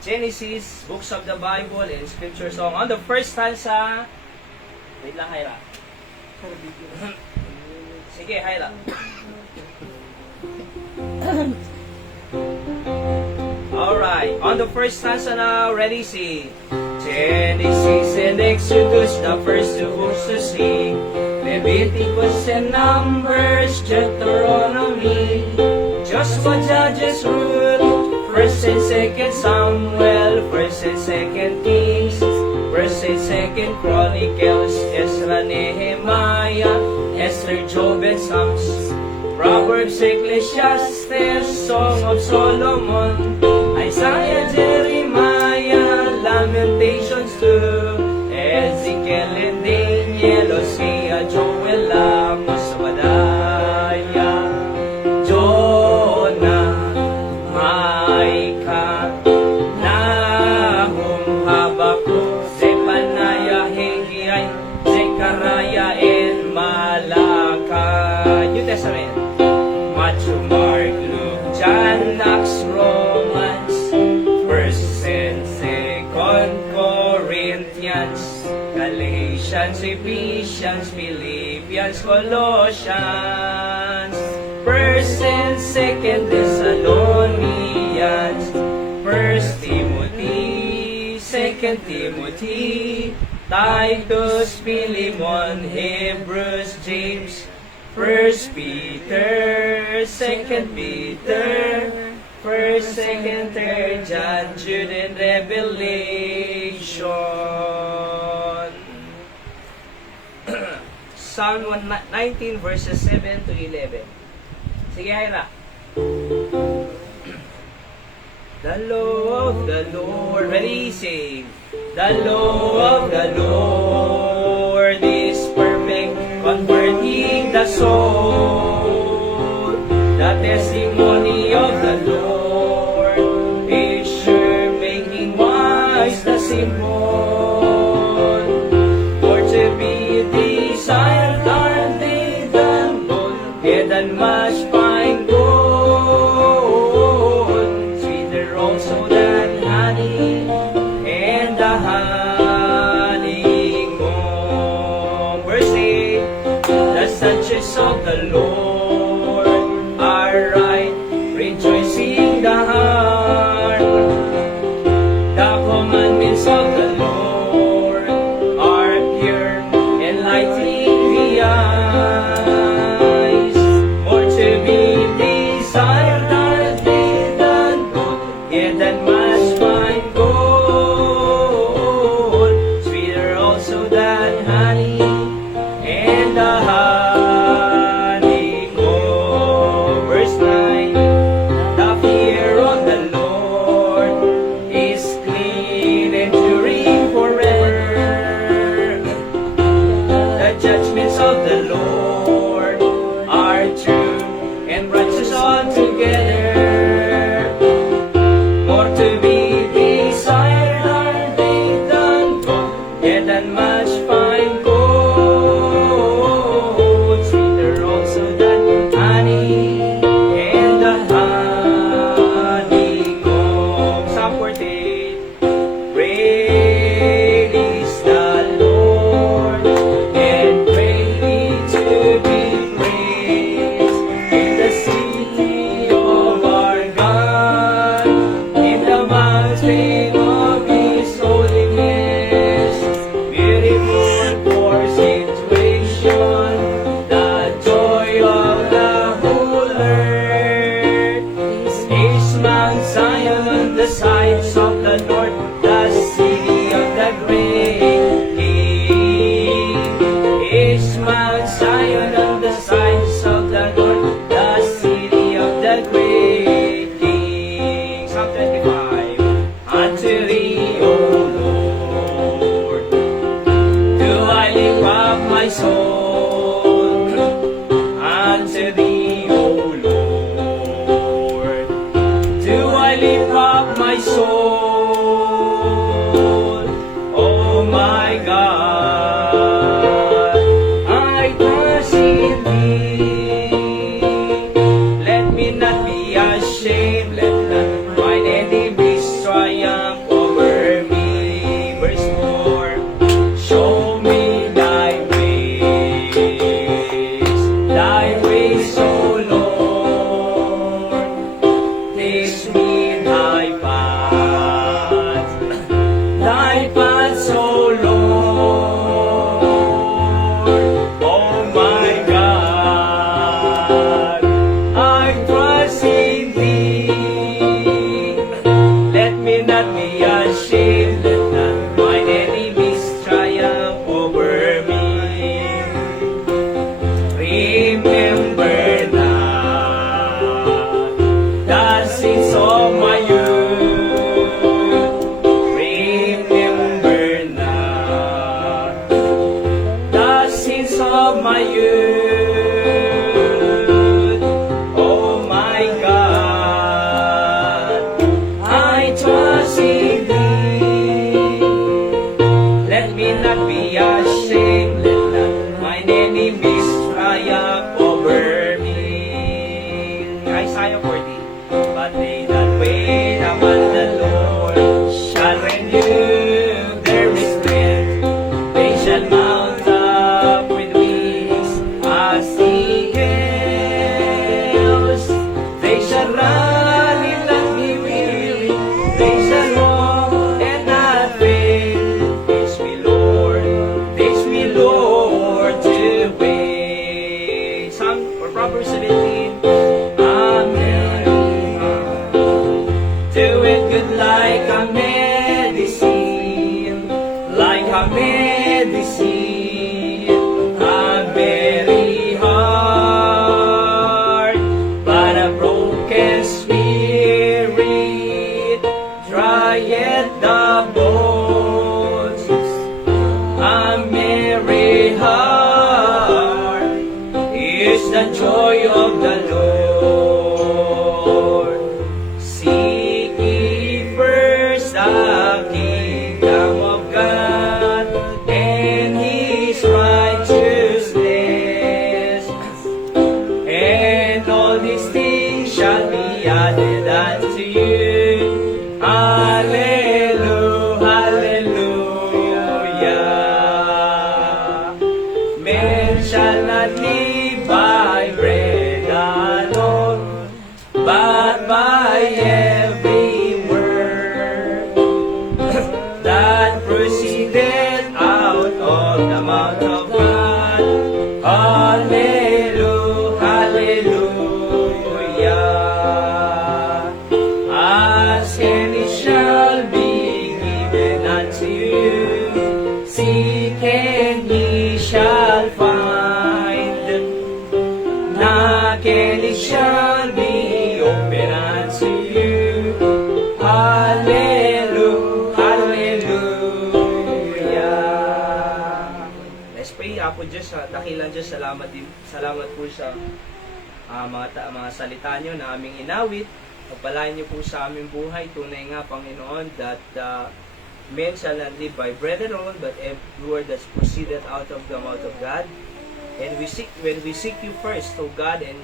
Genesis, books of the Bible, and scripture song. On the first stanza, wait lang, Hyla. Sige, Hyla. Alright, on the first stanza now, ready, sing. Genesis and Exodus, the first two books to sing. Leviticus and Numbers, Deuteronomy, Joshua, Judges, Ruth, First and Second Samuel, First and Second Kings, First and Second Chronicles, Ezra, Nehemiah, Esther, Job, and Psalms, Proverbs, Ecclesiastes, Song of Solomon, Isaiah, Jeremiah, Lamentations 2, Ezekiel and Daniel, Hosea, Joel, Amos, Obadiah, Jonah, Micah, Nahum, Habakkuk, Zephaniah, Haggai, Zechariah, and Malachi. New Testament. Matthew, Mark, Luke, John, Acts, Romans, First and Second Corinthians, Galatians, Ephesians, Philippians, Colossians, First and Second Thessalonians, First Timothy, Second Timothy, Titus, Philemon, Hebrews, James, First Peter, Second Peter, First, Second, Third John, Jude, and Revelation. Psalm 119 verses 7 to 11. Sige, Hyra. The law of the Lord, ready, sing. The law of the Lord is perfect, converting the soul. The testimony of the Lord is sure, making wise the simple. For to be desired are they than gold, yea, than much fine gold, sweeter also than honey and the honeycomb. Verse 8, the statutes of the Lord are right, rejoicing the heart. The commandments of the Lord are pure, enlightening the eyes. More to be desired are they than gold, yea, than much fine gold, sweeter also than honey and the honeycomb. Verse 9, the fear of the Lord is clean, enduring forever. The judgments of the Lord are true and righteous altogether. More to be desired are they than gold, yea, than much fine gold, sweeter also than honey and the honeycomb. Psalm 48. Great is the Lord, and greatly to be praised in the city of our God, in the mountain of His holiness. Beautiful for situation, the joy of the whole earth is Mount Zion on the sides of the north, the city of the great King. Is Mount Zion on the sides of the north, the city of the great King. Psalm 25. Unto Thee, O Lord, do I lift up my soul. Unto Thee, O Lord, do I lift up my soul. me not be ashamed. Let not mine enemies triumph over me. Remember not the sins of my youth. Remember not the sins of my youth. Oh my God, I trust in Thee. Let me not be ashamed. Let not mine enemies triumph over me. Isaiah 40. But they that wait upon the Lord shall renew their strength. They shall mount up with wings as eagles. They shall run and not be weary. They shall walk and not faint. Teach me, Lord, to wait. Psalm or Proverbs 17. Amen. Do it good like a medicine, like a medicine, a very heart, but a broken spirit, drieth the bones. A merry heart is the joy of the Lord. Seek ye first the kingdom of God and His righteousness, and all these things shall be added unto you. Hallelujah, hallelujah. Men shall not live by bread alone, but by every word that proceedeth out of the mouth of God. Hallelujah, hallelujah. Ask and it shall be given unto you. Seek and ye shall find. Knock and it shall be open unto you. Hallelujah, hallelujah. Let's pray. Apo Diyos, dakilang Diyos, salamat po sa mga salita nyo na aming inawit. Pagpalain niyo po sa aming buhay. Tunay nga, Panginoon, that men shall not live by bread alone, but every word that's proceeded out of the mouth of God. And when we seek you first, O God, and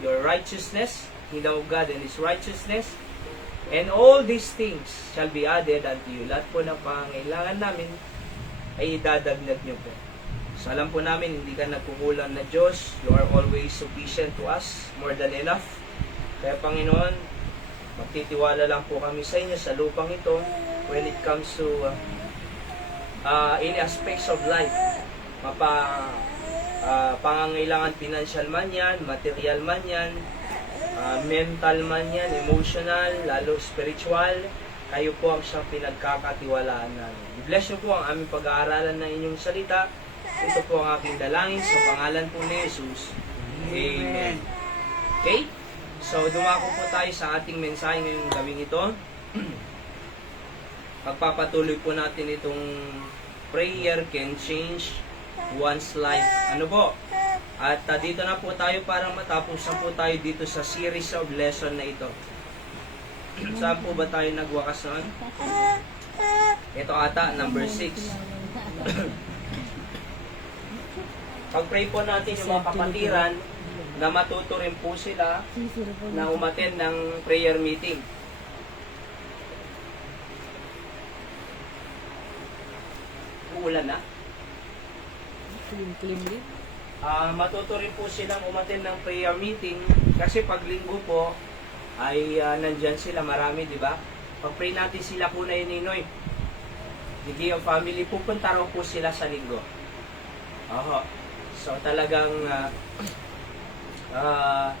your righteousness, kingdom of God and His righteousness, and all these things shall be added unto you. Lahat po ng pangailangan namin ay idadagnag niyo po. So alam po namin, hindi ka nagkukulang na Diyos. You are always sufficient to us, more than enough. Kaya Panginoon, magtitiwala lang po kami sa inyo sa lupang ito when it comes to any aspects of life. Pangangailangan financial man yan, material man yan, mental man yan, emotional, lalo spiritual. Kayo po ang siyang pinagkakatiwalaan namin. I-bless niyo po ang aming pag-aaralan ng inyong salita. Ito po ang aking dalangin sa pangalan po ni Jesus. Amen. Okay? So, dumako po tayo sa ating mensahe ngayong gabing ito. Pagpapatuloy po natin itong prayer can change one's life. Ano po? At dito na po tayo para matapos na po tayo dito sa series of lesson na ito. Saan po ba tayo nagwakas noon? Ito ata, number 6. Pag-pray po natin yung mga kapatiran na matuto rin po sila na umattend ng prayer meeting. Uulan na? Matuto rin po silang umattend ng prayer meeting kasi pag linggo po ay nandyan sila marami, di ba? Pag-pray natin sila po na Ninoy. Hindi yung family, pupunta raw po sila sa linggo. Oho. So talagang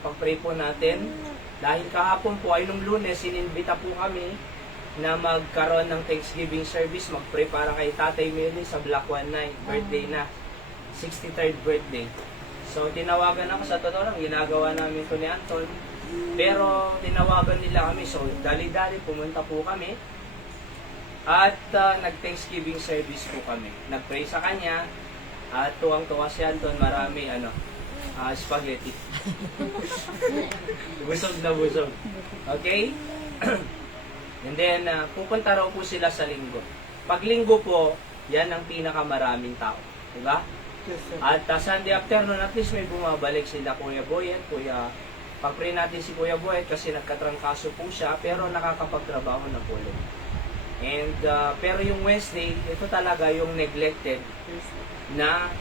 pag-pray po natin. Dahil kahapon po ay nung Lunes, ininbita po kami na magkaroon ng Thanksgiving service, mag-pray para kay Tatay Meli sa Block 19, birthday na, 63rd birthday. So, tinawagan ako, sa totoo lang, ginagawa namin ito ni Anton, pero tinawagan nila kami, so dali-dali pumunta po kami, at nag-Thanksgiving service po kami. Nag-pray sa kanya, at tuwang-tuwa si Anton, marami, spaghetti. Busog na busog. Okay? And then, pupunta raw po sila sa linggo. Pag linggo po, yan ang pinakamaraming tao. Diba? At Sunday afternoon, at least may bumabalik sila Kuya Boyet, pag-pray natin si Kuya Boyet kasi nagkatrangkaso po siya, pero nakakapagtrabaho na po ulit. And, pero yung Wednesday, ito talaga yung neglected na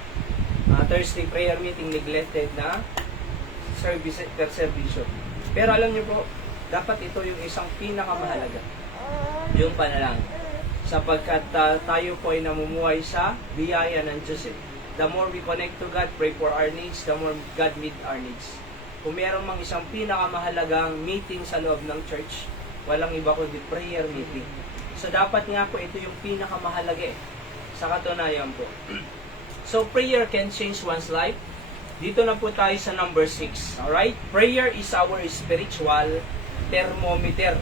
Thursday prayer meeting, neglected na service, servisyo. Pero alam niyo po, dapat ito yung isang pinakamahalaga, yung panalangin. Sapagkat tayo po ay namumuhay sa biyaya ng Diyos. The more we connect to God, pray for our needs, the more God meet our needs. Kung meron mang isang pinakamahalagang meeting sa loob ng church, walang iba kundi prayer meeting. So dapat nga po ito yung pinakamahalaga sa katunayan po. So prayer can change one's life. Dito na po tayo sa number 6. Alright? Prayer is our spiritual thermometer.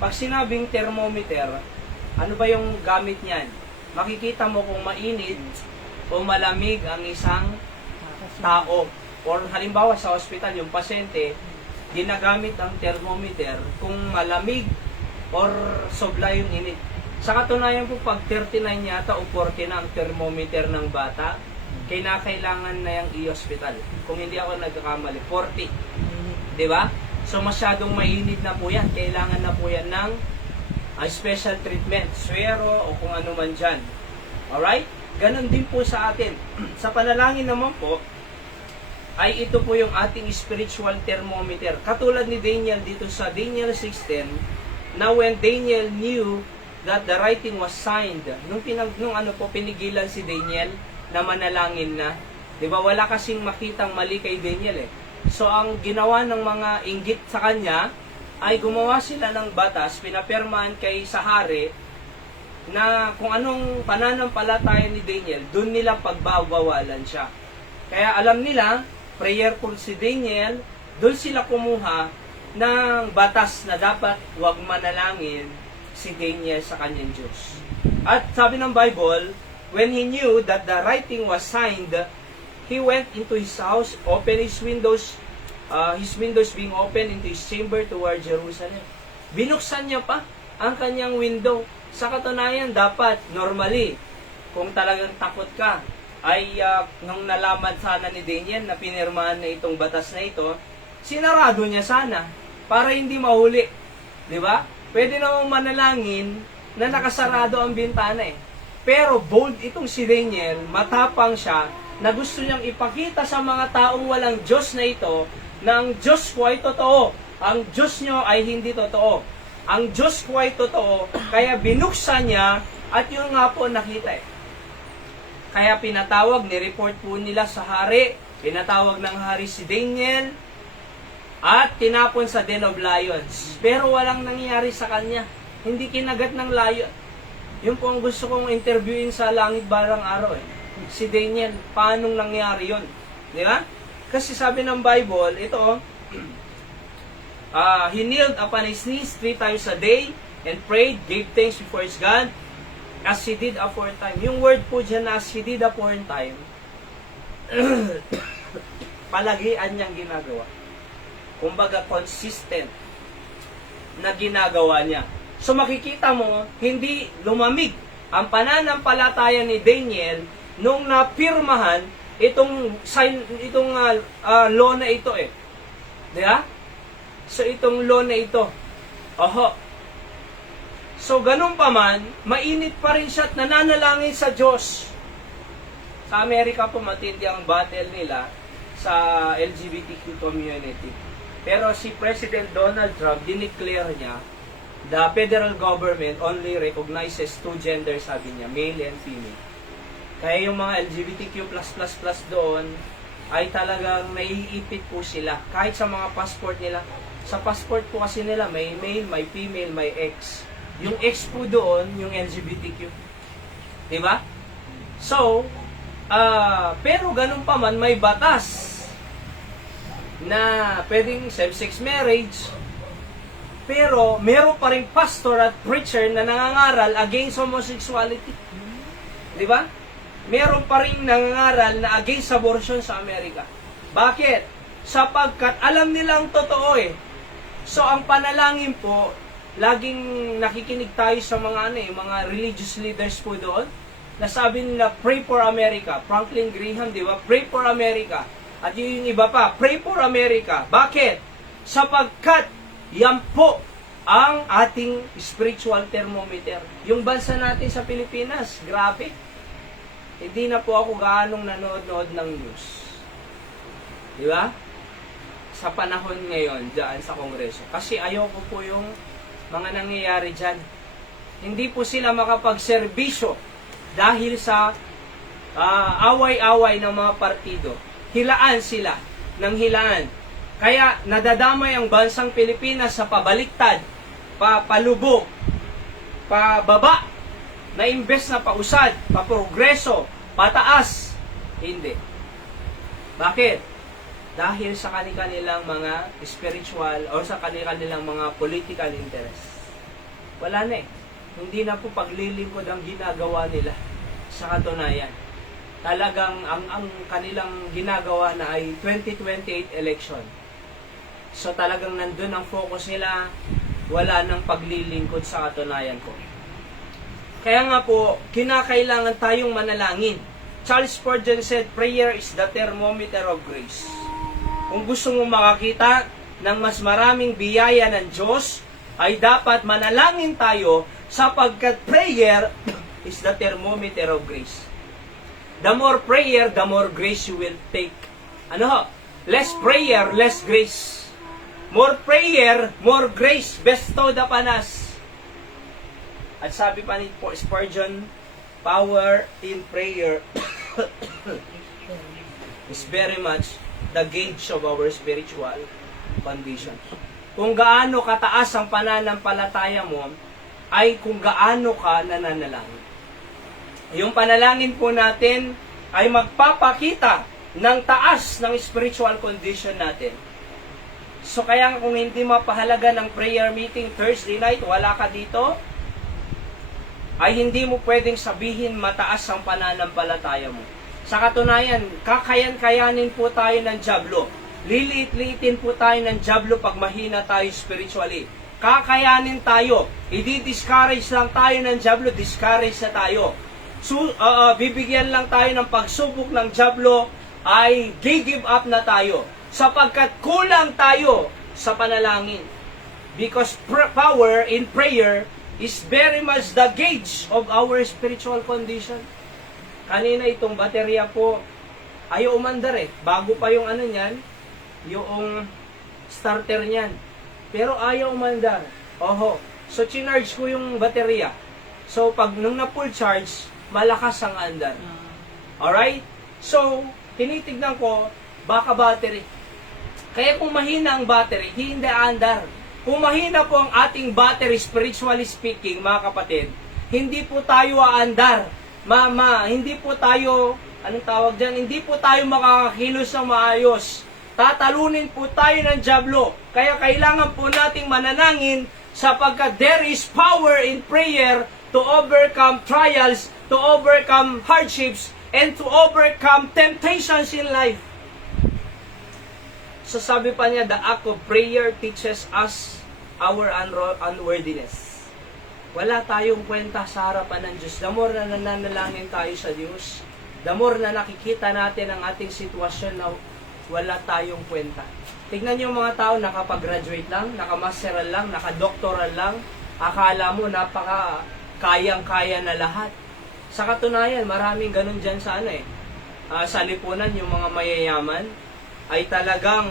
Pag sinabing thermometer, ano ba yung gamit niyan? Makikita mo kung mainit o malamig ang isang tao. Or halimbawa sa hospital, yung pasyente, ginagamit ang thermometer kung malamig or sobra yung init. Sa katunayan po, pag 39 yata o 40 na ang thermometer ng bata, kinakailangan na yung i-hospital. Kung hindi ako nagkakamali, 40. Diba? So masyadong mainit na po yan. Kailangan na po yan ng special treatment, suero o kung ano man dyan. Alright? Ganon din po sa atin. Sa panalangin naman po, ay ito po yung ating spiritual thermometer. Katulad ni Daniel dito sa Daniel 6:10, na when Daniel knew that the writing was signed, nung pinigilan si Daniel na manalangin na, di ba wala kasing makitang mali kay Daniel So ang ginawa ng mga inggit sa kanya ay gumawa sila ng batas, pinapirmahan kay sa hari na kung anong pananampalataya ni Daniel, doon nila pagbabawalan siya. Kaya alam nila, prayerful si Daniel, doon sila kumuha ng batas na dapat wag manalangin si Daniel sa kanyang Diyos. At sabi ng Bible, when he knew that the writing was signed, he went into his house, opened his windows being open into his chamber toward Jerusalem. Binuksan niya pa ang kanyang window. Sa katunayan, dapat, normally, kung talagang takot ka, ay nung nalaman sana ni Daniel na pinirmahan na itong batas na ito, sinarado niya sana para hindi mahuli. Di ba? Pwede namang manalangin na nakasarado ang bintana Pero bold itong si Daniel, matapang siya, na gusto niyang ipakita sa mga taong walang Diyos na ito, na ang Diyos ko ay totoo. Ang Diyos nyo ay hindi totoo. Ang Diyos ko ay totoo, kaya binuksan niya, at yun nga po nakita Kaya pinatawag, ni-report po nila sa hari, pinatawag ng hari si Daniel, at tinapon sa Den of Lions. Pero walang nangyari sa kanya. Hindi kinagat ng lion. Yun po ang gusto kong interviewin sa Langit Barang Araw Si Daniel, paanong nangyari yun? Di ba? Kasi sabi ng Bible, ito, he kneeled upon his knees 3 times a day and prayed, gave thanks before his God, as he did aforetime. Yung word po dyan na as he did aforetime, palagian niyang ginagawa. Kumbaga, consistent na ginagawa niya. So makikita mo, hindi lumamig ang pananampalataya ni Daniel nung napirmahan itong law na ito Di ba? So itong law na ito. So ganun pa man, mainit pa rin siya at nananalangin sa Diyos. Sa Amerika po matindi ang battle nila sa LGBTQ community. Pero si President Donald Trump, dineclare niya, the federal government only recognizes 2 genders, sabi niya, male and female. Kaya yung mga LGBTQ++ doon, ay talagang naiipit po sila. Kahit sa mga passport nila. Sa passport po kasi nila, may male, may female, may X. Yung X po doon, yung LGBTQ. Diba? So, pero ganun pa man, may batas na pwedeng same-sex marriage, pero meron pa rin pastor at preacher na nangangaral against homosexuality. Di ba? Meron pa rin nangangaral na against abortion sa Amerika. Bakit? Sapagkat alam nilang totoo eh. So, ang panalangin po, laging nakikinig tayo sa mga mga religious leaders po doon, na sabi nila, pray for America. Franklin Graham, di ba? Pray for America. At yung iba pa, pray for America. Bakit? Sapagkat yan po ang ating spiritual thermometer. Yung bansa natin sa Pilipinas, grabe. Hindi na po ako gaanong nanonood ng news. Di ba? Sa panahon ngayon, dyan sa Kongreso. Kasi ayoko po yung mga nangyayari dyan. Hindi po sila makapagserbisyo dahil sa away-away ng mga partido. Hilaan sila ng hilaan. Kaya nadadamay ang bansang Pilipinas sa pabaliktad, palubog, pababa, na imbes na pausad, paprogreso, pataas. Hindi. Bakit? Dahil sa kanilang mga spiritual o sa kanilang mga political interest. Wala na eh. Hindi na po paglilingkod ang ginagawa nila sa katunayan. Talagang ang kanilang ginagawa na ay 2028 election. So talagang nandun ang focus nila, wala nang paglilingkod sa katunayan ko. Kaya nga po, kinakailangan tayong manalangin. Charles Spurgeon said, prayer is the thermometer of grace. Kung gusto mo makakita ng mas maraming biyaya ng Diyos, ay dapat manalangin tayo sapagkat prayer is the thermometer of grace. The more prayer, the more grace you will take. Ano ho? Less prayer, less grace. More prayer, more grace bestowed upon us. At sabi pa ni Spurgeon, power in prayer is very much the gauge of our spiritual condition. Kung gaano kataas ang pananampalataya mo, ay kung gaano ka nananalangin. Yung panalangin po natin ay magpapakita ng taas ng spiritual condition natin. So kaya kung hindi mapahalaga ng prayer meeting Thursday night, wala ka dito, ay hindi mo pwedeng sabihin mataas ang pananampalataya mo. Sa katunayan, kakayan-kayanin po tayo ng dyablo. Liliit-liitin po tayo ng dyablo pag mahina tayo spiritually. Kakayanin tayo. I-discourage lang tayo ng dyablo, discourage na tayo. So, bibigyan lang tayo ng pagsubok ng dyablo, ay give up na tayo. Sapagkat kulang tayo sa panalangin. Because power in prayer is very much the gauge of our spiritual condition. Kanina itong baterya po, ayaw umandar eh. Bago pa yung niyan, yung starter niyan. Pero ayaw umandar. Oho. So, chinarge ko yung baterya. So, pag nung na-full charge, malakas ang andar. Alright? So, tinitignan ko, baka battery. Kaya kung mahina ang battery, hindi andar. Kung mahina po ang ating battery, spiritually speaking, mga kapatid, hindi po tayo aandar. Hindi po tayo, anong tawag dyan? Hindi po tayo makakakilos ng maayos. Tatalunin po tayo ng dyablo. Kaya kailangan po nating mananangin sapagkat there is power in prayer to overcome trials, to overcome hardships, and to overcome temptations in life. So sabi pa niya, the act of prayer teaches us our unworthiness. Wala tayong kwenta sa harapan ng Diyos. The more na nananalangin tayo sa Diyos, the more na nakikita natin ang ating sitwasyon na wala tayong kwenta. Tignan niyo mga tao, nakapag-graduate lang, nakamasteral lang, nakadoktoral lang, akala mo kayang-kaya na lahat. Sa katunayan, maraming ganun dyan sa sa lipunan, yung mga mayayaman, ay talagang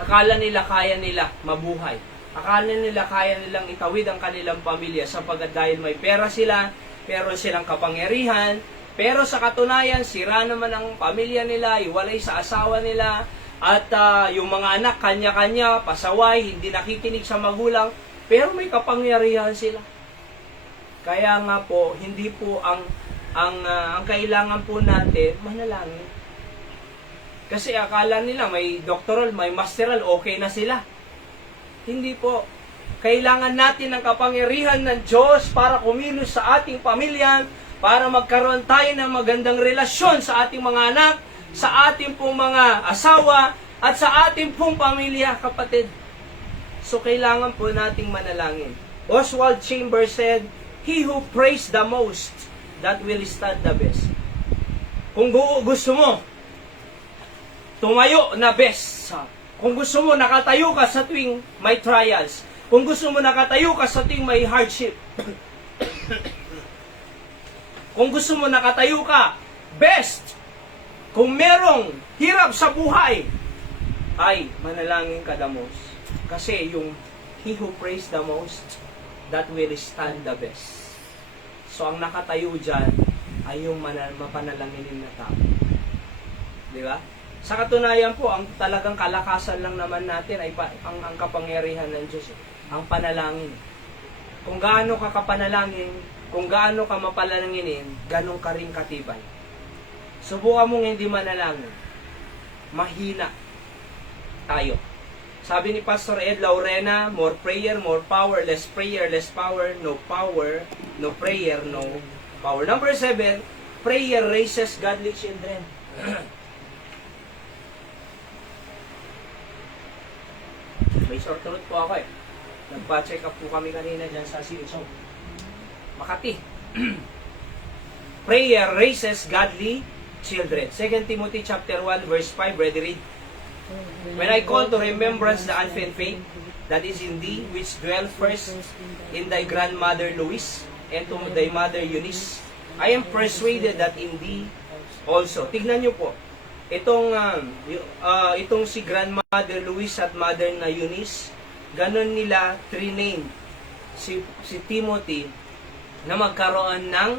akala nila kaya nila mabuhay. Akala nila kaya nilang itawid ang kanilang pamilya sapagkat dahil may pera sila, pero silang kapangyarihan, pero sa katunayan, sira naman ang pamilya nila, iwalay sa asawa nila, at yung mga anak, kanya-kanya, pasaway, hindi nakikinig sa magulang. Pero may kapangyarihan sila. Kaya nga po, hindi po ang kailangan po natin, manalangin. Kasi akala nila may doctoral, may masteral, okay na sila. Hindi po. Kailangan natin ng kapangyarihan ng Diyos para kumilos sa ating pamilya, para magkaroon tayo ng magandang relasyon sa ating mga anak, sa ating pong mga asawa, at sa ating pong pamilya, kapatid. So, kailangan po nating manalangin. Oswald Chambers said, "He who prays the most, that will stand the best." Kung gusto mo, tumayo na best. Kung gusto mo, nakatayo ka sa tuwing may trials. Kung gusto mo, nakatayo ka sa tuwing may hardship. Kung gusto mo, nakatayo ka, best. Kung merong hirap sa buhay, ay manalangin ka the most. Kasi yung he who prays the most, that will stand the best. So, ang nakatayo dyan ay yung mapanalanginin na tao. Di ba? Sa katunayan po, ang talagang kalakasan lang naman natin ay ang kapangyarihan ng Diyos. Ang panalangin. Kung gaano ka kapanalangin, kung gaano ka mapalanginin, ganun ka rin katibay. Subukan mong hindi manalangin. Mahina tayo. Sabi ni Pastor Ed Laurena, more prayer, more power, less power, no prayer, no power. Number 7, prayer raises godly children. May short throat po ako eh. Nagpa-check up po kami kanina dyan sa CHO. Makati. Prayer raises godly children. 2 Timothy chapter 1 verse 5, ready read. When I call to remembrance the unfeigned faith that is in thee, which dwell first in thy grandmother Lois and to thy mother Eunice, I am persuaded that in thee also. Tignan nyo po. Itong si grandmother Lois at mother na Eunice, ganon nila triname si Timothy na magkaroon ng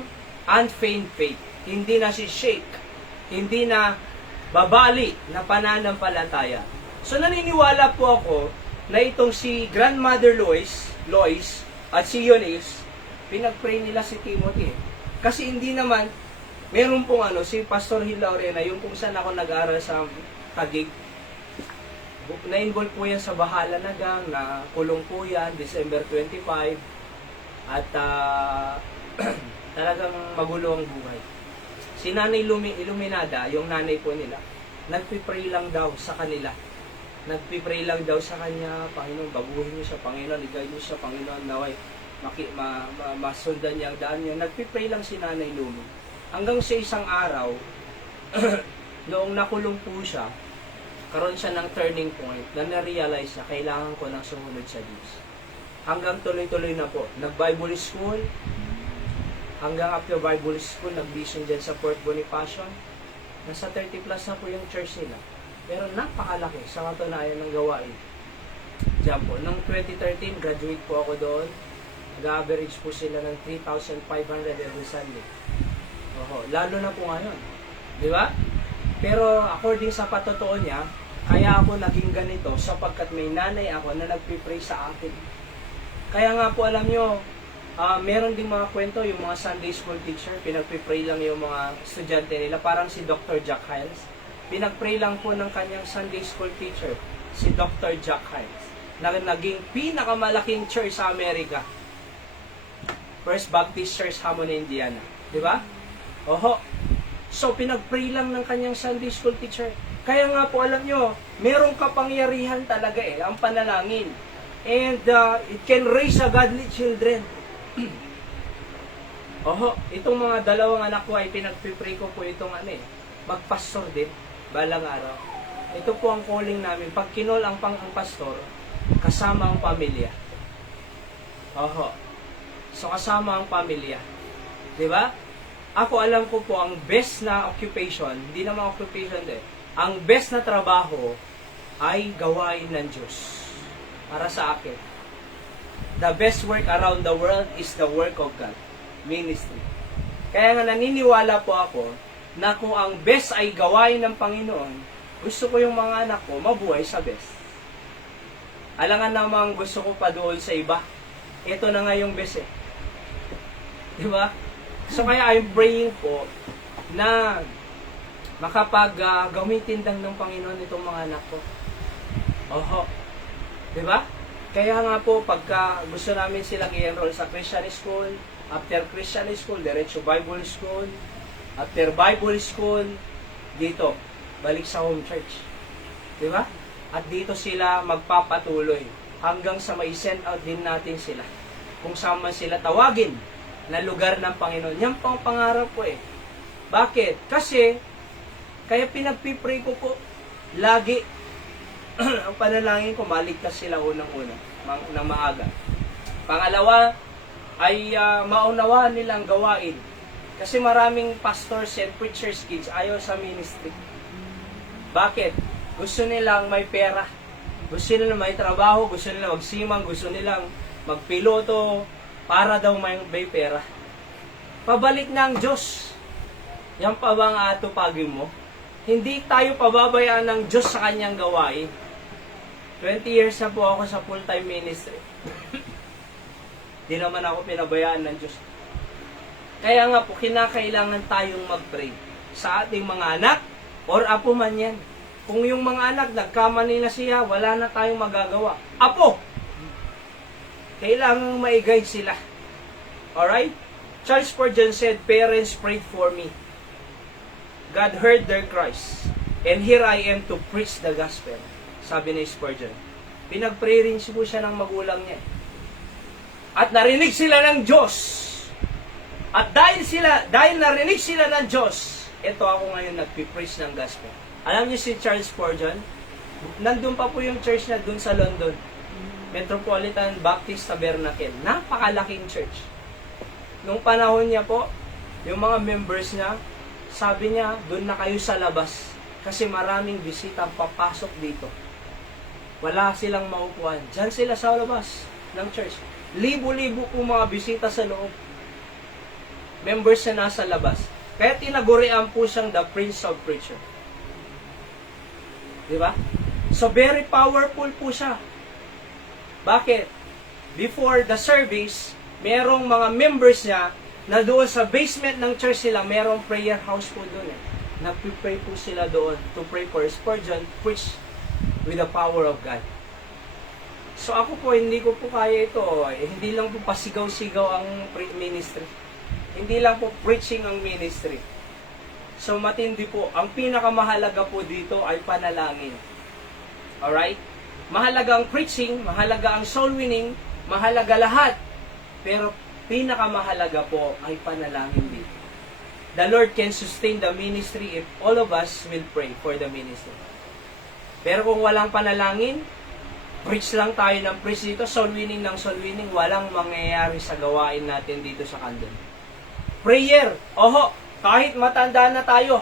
unfeigned faith. Hindi na si shake, hindi na babali na pananampalataya. So naniniwala po ako na itong si grandmother Lois at si Eunice, pinag-pray nila si Timothy. Kasi hindi naman, meron pong si Pastor Hill Laurena, yung kung saan ako nag-aaral sa Taguig, na-involve po yan sa Bahala na Gang, na kulong po yan, December 25, at talagang magulo ang buhay. Si Nanay Iluminada, yung nanay po nila, nagpipray lang daw sa kanila. Nagpipray lang daw sa kanya, Panginoon, baguhin niyo siya, Panginoon, i-guide niyo siya, Panginoon, naway masundan niya ang daan niya. Nagpipray lang si Nanay Lumi. Hanggang sa isang araw, noong nakulong po siya, karoon siya ng turning point na na-realize na kailangan ko ng sumunod sa Diyos. Hanggang tuloy-tuloy na po. Nag-Bible school, hanggang after Bible school, nag-vision dyan sa Port Bonifacio. Nasa 30 plus na po yung church nila. Pero napakalaki sa katunayan ng gawain. Diyan po. Noong 2013, graduate po ako doon. Nag-average po sila ng 3,500 every Sunday. Oho, lalo na po ngayon. Di ba? Pero according sa patotoo niya, kaya ako naging ganito sapagkat may nanay ako na nagpipray sa akin. Kaya nga po alam nyo, meron ding mga kwento, yung mga Sunday school teacher, pinagpipray lang yung mga estudyante nila, parang si Dr. Jack Hiles. Pinagpray lang po ng kanyang Sunday school teacher, si Dr. Jack Hiles, na naging pinakamalaking church sa Amerika. First Baptist Church, Hammond, Indiana. Di ba? Oho. So, pinag-pray lang ng kanyang Sunday school teacher. Kaya nga po, alam nyo, merong kapangyarihan talaga ang panalangin. And it can raise a godly children. Oho, itong mga dalawang anak ko ay pinag-pray ko po itong magpastor din, balang araw. Ito po ang calling namin. Pag kinol ang pastor, kasama ang pamilya. Oho. So, kasama ang pamilya. Diba? Ako alam ko po ang best na occupation, hindi naman occupation din, ang best na trabaho ay gawain ng Diyos. Para sa akin. The best work around the world is the work of God. Ministry. Kaya nga naniniwala po ako na kung ang best ay gawain ng Panginoon, gusto ko yung mga anak ko mabuhay sa best. Alangan namang gusto ko pa doon sa iba. ito na nga yung best eh. Di ba? So kaya I'm praying po na gamitin lang ng Panginoon itong mga anak ko. Oho. Di ba? Kaya nga po, pagka gusto namin silang i-enroll sa Christian school, after Christian school, diretso Bible school, after Bible school, dito, balik sa home church. Di ba? At dito sila magpapatuloy hanggang sa mai-send out din natin sila. Kung saan man sila tawagin na lugar ng Panginoon. Yan po ang pangarap ko eh. Bakit? Kasi, kaya pinagpipray ko po, lagi, ang panalangin ko, maligtas sila unang-una, ng maaga. Pangalawa, ay maunawaan nilang gawain. Kasi maraming pastors and preachers kids ayaw sa ministry. Bakit? Gusto nilang may pera. Gusto nilang may trabaho, gusto nilang magsimang, gusto nilang magpiloto para daw may pera. Pabalik ng Diyos. Yan pa bang atupagin mo? Hindi tayo pababayaan ng Diyos sa kanyang gawain. 20 years na po ako sa full-time ministry. Di naman ako pinabayaan ng Diyos. Kaya nga po, kinakailangan tayong mag-pray sa ating mga anak or apo man yan. Kung yung mga anak, nagkamali na siya, wala na tayong magagawa. Apo! Kailangan ma-guide sila. Alright? Charles Spurgeon said, "Parents prayed for me. God heard their cries. And here I am to preach the gospel." Sabi ni Spurgeon. Pinag-pray rin po siya ng magulang niya. At narinig sila ng Diyos. At dahil narinig sila ng Diyos, ito ako ngayon nagpipreach ng gospel. Alam niyo si Charles Spurgeon? Nandun pa po yung church na dun sa London. Metropolitan Baptist Tabernacle. Napakalaking church. Nung panahon niya po, yung mga members niya, sabi niya, dun na kayo sa labas. Kasi maraming bisita papasok dito. Wala silang maupuan. Diyan sila sa labas ng church. Libo-libo po mga bisita sa loob. Members na nasa labas. Kaya tinagurian po siyang the Prince of Preacher. Diba? So very powerful po siya. Bakit? Before the service, merong mga members niya na doon sa basement ng church nila, merong prayer house po doon eh. Nagpipray po sila doon to pray for Spurgeon, preach with the power of God. So ako po, hindi ko po kaya ito. Hindi lang po pasigaw-sigaw ang ministry. Hindi lang po preaching ang ministry. So matindi po. Ang pinakamahalaga po dito ay panalangin. Alright? Mahalaga ang preaching, mahalaga ang soul winning, mahalaga lahat. Pero pinakamahalaga po ay panalangin dito. The Lord can sustain the ministry if all of us will pray for the ministry. Pero kung walang panalangin, preach lang tayo ng preach dito, soul winning ng soul winning, walang mangyayari sa gawain natin dito sa Candon. Prayer, oho, kahit matanda na tayo,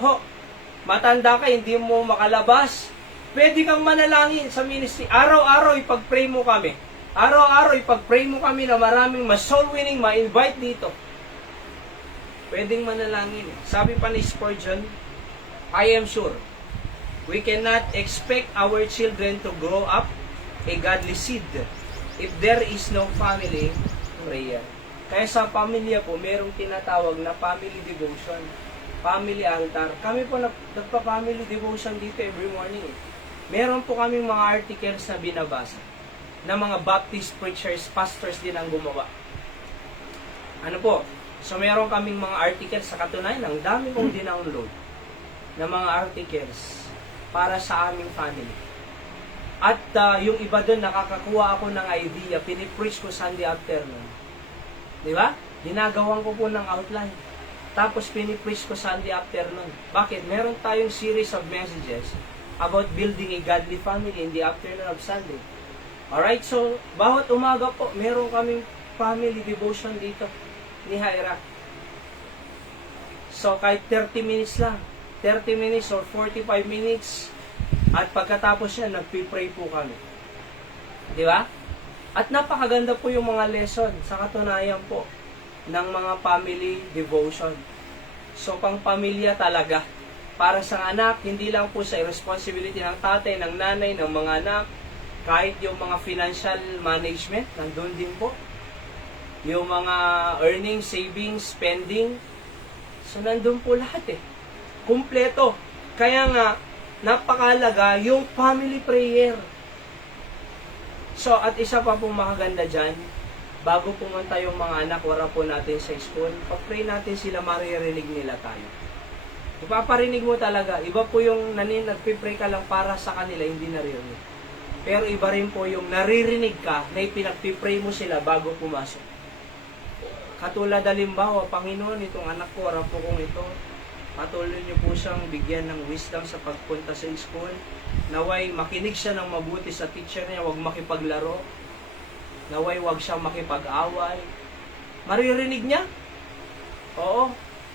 matanda ka, hindi mo makalabas, pwede kang manalangin sa ministry. Araw-araw ipag-pray mo kami. Araw-araw ipag-pray mo kami na maraming mas soul winning ma-invite dito. Pwedeng manalangin. Sabi pa ni Spurgeon, I am sure we cannot expect our children to grow up a godly seed if there is no family prayer. Kaya sa pamilya po, merong tinatawag na family devotion, family altar. Kami po nagpa-family devotion dito every morning. Meron po kaming mga articles na binabasa na mga Baptist preachers, pastors din ang gumawa. Ano po? So meron kaming mga articles, sa katunayan, ang dami kong dinownload na mga articles para sa aming family. At yung iba doon, nakakakuha ako ng idea, pinipreach ko Sunday afternoon. Di ba? Ginagawan ko po ng outline. Tapos pinipreach ko Sunday afternoon. Bakit? Meron tayong series of messages about building a godly family in the afternoon of Sunday. Alright, so bawat umaga po, meron kaming family devotion dito ni Hyra. So kahit 30 minutes lang, 30 minutes or 45 minutes, at pagkatapos yan, nagpipray po kami. Di ba? At napakaganda po yung mga lesson sa katunayan po ng mga family devotion. So pang pamilya talaga. Para sa anak, hindi lang po sa responsibility ng tatay, ng nanay, ng mga anak, kahit yung mga financial management, nandun din po. yung mga earning, saving, spending. So, nandun po lahat eh. Kumpleto. Kaya nga, napakalaga yung family prayer. So, at isa pa pong makaganda dyan, bago pumunta yung mga anak, wala po natin sa school, pag-pray natin sila, maririnig nila tayo. Ipaparinig mo talaga. Iba po yung nagpipray ka lang para sa kanila, hindi naririnig. Pero iba rin po yung naririnig ka na ipinagpipray mo sila bago pumasok. Katulad halimbawa, Panginoon, itong anak ko, araw po kong ito, patuloy niyo po siyang bigyan ng wisdom sa pagpunta sa school. Naway makinig siya ng mabuti sa teacher niya, huwag makipaglaro. Naway huwag siyang makipag-away. Maririnig niya? Oo.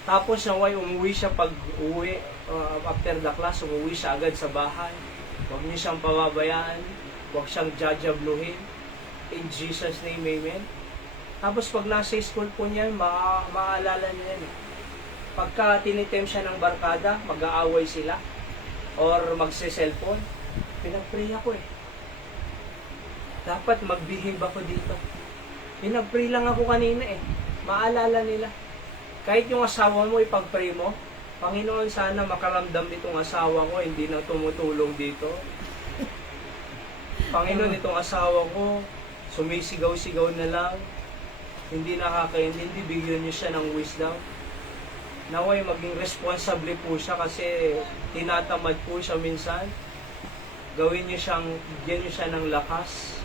Tapos naway umuwi siya pag-uwi, after the class, umuwi siya agad sa bahay. Huwag niyo siyang pababayaan. Huwag siyang jajabluhin. In Jesus' name, amen. Tapos pag nasa school po niya, maaalala niya yan. Pagka tinitem siya ng barkada, mag-aaway sila. Or magse-cellphone. Pinag-pray ako eh. Dapat mag-behave ako dito. Pinag-pray lang ako kanina eh. Maalala nila. Kahit yung asawa mo, ipag-pray mo, Panginoon, sana makaramdam itong asawa ko, hindi na tumutulong dito. Panginoon, itong asawa ko, sumisigaw-sigaw na lang, hindi nakakaintindi, bigyan niyo siya ng wisdom. Naway maging responsable po siya kasi tinatamad po siya minsan. Bigyan niyo siya ng lakas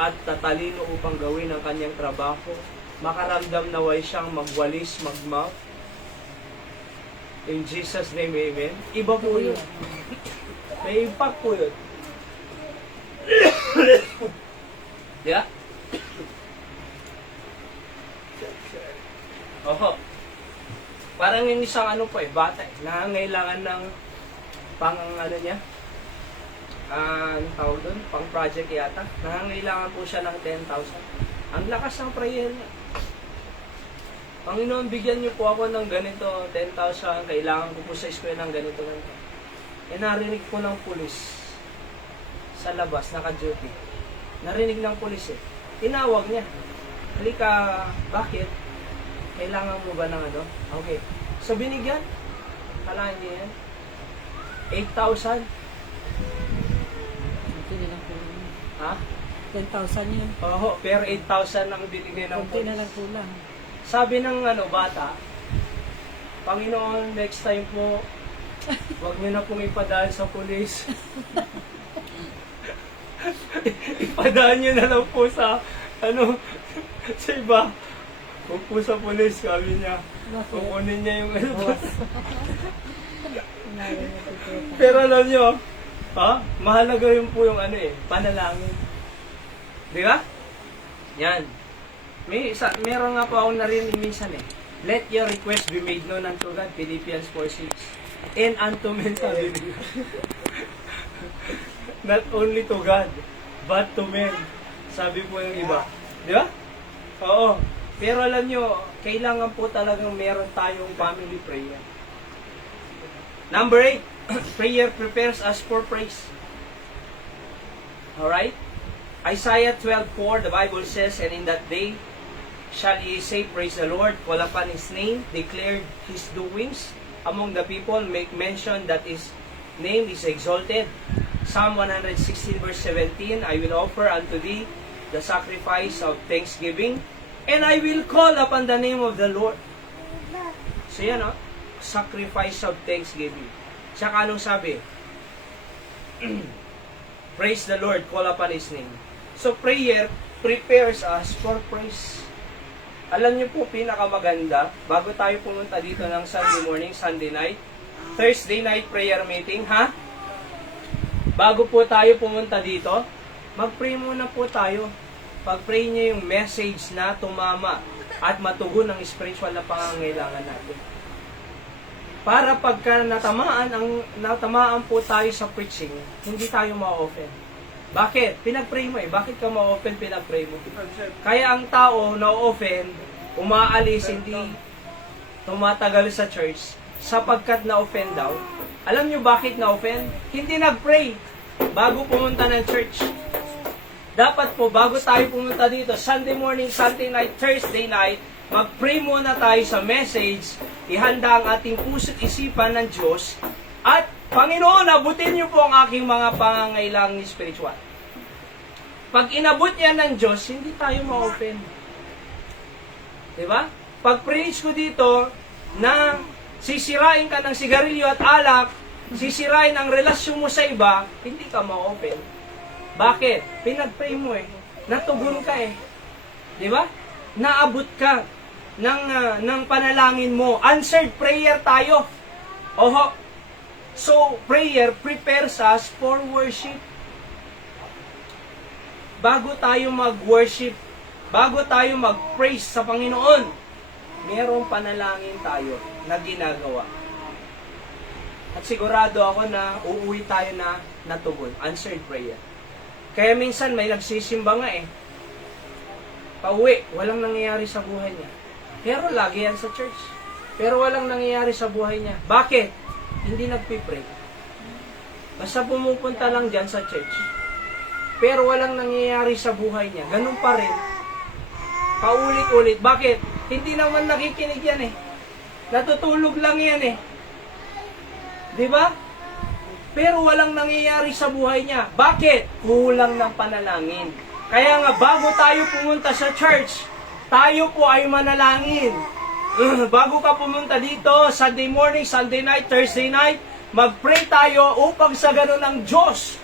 at tatalino upang gawin ang kanyang trabaho. Makaramdam naway siyang magwalis, magmouth. In Jesus' name, amen. Iba po yun. May impact po yun. Yeah? Oho. Parang yung isang bata nangangailangan ng anong tawag doon? Pang project yata. Nangangailangan po siya ng 10,000. Ang lakas ng prayer niya. Panginoon, bigyan niyo po ako ng ganito, 10,000. Kailangan ko po sa eskwela ng ganito. Narinig po ng pulis sa labas, naka-duty. Narinig ng pulis eh. Tinawag niya. Halika, bakit? Kailangan mo ba ng Okay. So, binigyan. Kailangan niya yan. 8,000. Kunti na lang kulang. Ha? 10,000 yun. Oo, pero 8,000 ang binigay ng Kunti na lang kulang. Sabi ng bata, Panginoon, next time po, huwag niyo na pong ipadaan sa pulis. Ipadaan niyo na lang po sa, sa iba. Huwag po sa pulis, sabi niya. Kukunin niya yung Pero alam niyo, mahalaga yun po yung panalangin. Di ba? Yan. Meron nga po akong narinig minsan eh. Let your request be made known unto God, Philippians 4:6. And unto men, sabi niya. Not only to God, but to men. Sabi po yung iba. Di ba? Oo. Pero alam nyo, kailangan po talagang meron tayong family prayer. Number 8, prayer prepares us for praise. Alright? Isaiah 12:4, the Bible says, and in that day shall ye say, praise the Lord, call upon His name, declare His doings among the people, make mention that His name is exalted. Psalm 116 verse 17, I will offer unto thee the sacrifice of thanksgiving, and I will call upon the name of the Lord. So yan sacrifice of thanksgiving. Tsaka anong sabi? Praise the Lord, call upon His name. So prayer prepares us for praise. Alam niyo po, pinakamaganda, bago tayo pumunta dito ng Sunday morning, Sunday night, Thursday night prayer meeting, ha? Bago po tayo pumunta dito, mag-pray muna po tayo. Pag-pray niyo yung message na tumama at matugon ang spiritual na pangangailangan natin. Para pagka natamaan po tayo sa preaching, hindi tayo ma-offend. Bakit? Pinag-pray mo eh. Bakit ka ma-offend pinag-pray mo? Kaya ang tao na-offend, umaalis, hindi tumatagal sa church, sapagkat na-offend daw. Alam nyo bakit na-offend? Hindi nag-pray bago pumunta ng church. dapat po, bago tayo pumunta dito, Sunday morning, Sunday night, Thursday night, mag-pray muna tayo sa message, ihanda ang ating puso't isipan ng Diyos, at Panginoon, abutin niyo po ang aking mga pangangailangan spiritual. Pag inabot yan ng Diyos, hindi tayo ma-open. Diba? Pag preach ko dito na sisirain ka ng sigarilyo at alak, sisirain ang relasyon mo sa iba, hindi ka ma-open. Bakit? Pinag-pray mo eh. Natugon ka eh. Diba? Naabot ka ng panalangin mo. Answered prayer tayo. Oho. So, prayer prepares us for worship. Bago tayo mag-worship, bago tayo mag-praise sa Panginoon, mayroong panalangin tayo na ginagawa. At sigurado ako na uuwi tayo na natugon, answered prayer. Kaya minsan may nagsisimba nga eh. Pauwi, walang nangyayari sa buhay niya. Pero lagi yan sa church. Pero walang nangyayari sa buhay niya. Bakit? Hindi nagpipray. Basta pumupunta lang dyan sa church. Pero walang nangyayari sa buhay niya. Ganun pa rin. Paulit-ulit. Bakit? Hindi naman nakikinig yan eh. Natutulog lang yan eh. Diba? Pero walang nangyayari sa buhay niya. Bakit? Kulang ng panalangin. Kaya nga, bago tayo pumunta sa church, tayo po ay manalangin. Bago ka pumunta dito, Sunday morning, Sunday night, Thursday night, mag-pray tayo upang sa ganun ang Diyos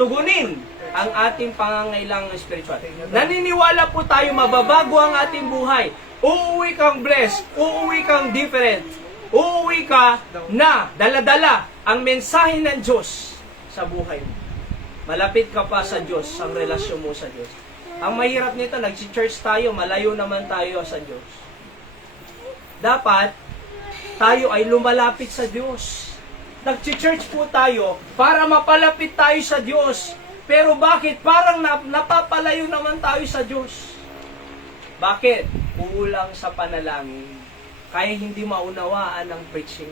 tugunin ang ating pangangailangan spiritual. Naniniwala po tayo mababago ang ating buhay. Uuwi kang blessed, uuwi kang different, uuwi ka na dala-dala ang mensahe ng Diyos sa buhay mo. Malapit ka pa sa Diyos, ang relasyon mo sa Diyos. Ang mahirap nito, nag-church tayo, malayo naman tayo sa Diyos. Dapat, tayo ay lumalapit sa Diyos. Nag-church po tayo para mapalapit tayo sa Diyos. Pero bakit? Parang napapalayo naman tayo sa Diyos. Bakit? Kulang sa panalangin. Kaya hindi maunawaan ang preaching.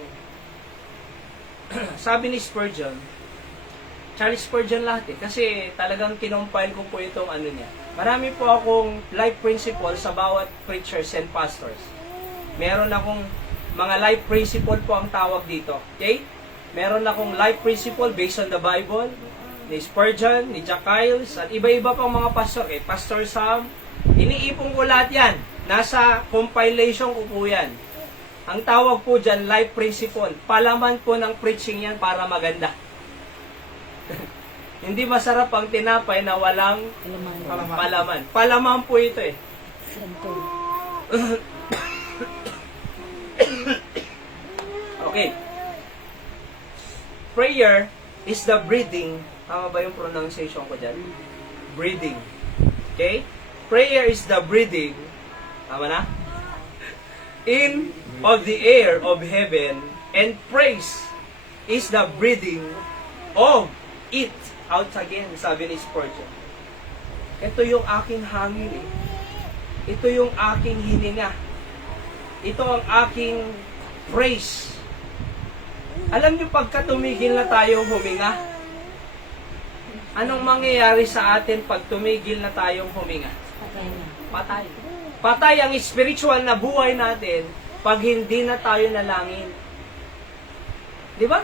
Sabi ni Spurgeon, Charles Spurgeon lahat eh, kasi talagang kinompile ko po itong ano niya. Marami po akong life principle sa bawat preachers and pastors. Meron akong mga life principle po ang tawag dito. Okay? Meron akong life principle based on the Bible, ni Spurgeon, ni Jack Hyles, at iba-iba pang mga pastor. Pastor Sam, iniipon ko lahat yan. Nasa compilation ko po yan. Ang tawag po dyan, life principle. Palaman po ng preaching yan para maganda. Hindi masarap ang tinapay na walang palaman. Palaman po ito eh. Okay. Prayer is the breathing. Tama ba yung pronunciation ko dyan? Breathing. Okay? Prayer is the breathing. Tama na? In of the air of heaven, and praise is the breathing of it out again, sabi ni Spurgeon. Ito yung aking hangin eh. Ito yung aking hininga. Ito ang aking praise. Alam niyo, pagka tumigil na tayong huminga, anong mangyayari sa atin pag tumigil na tayong huminga? Patay. Patay ang spiritual na buhay natin pag hindi na tayo nalangin. Di ba?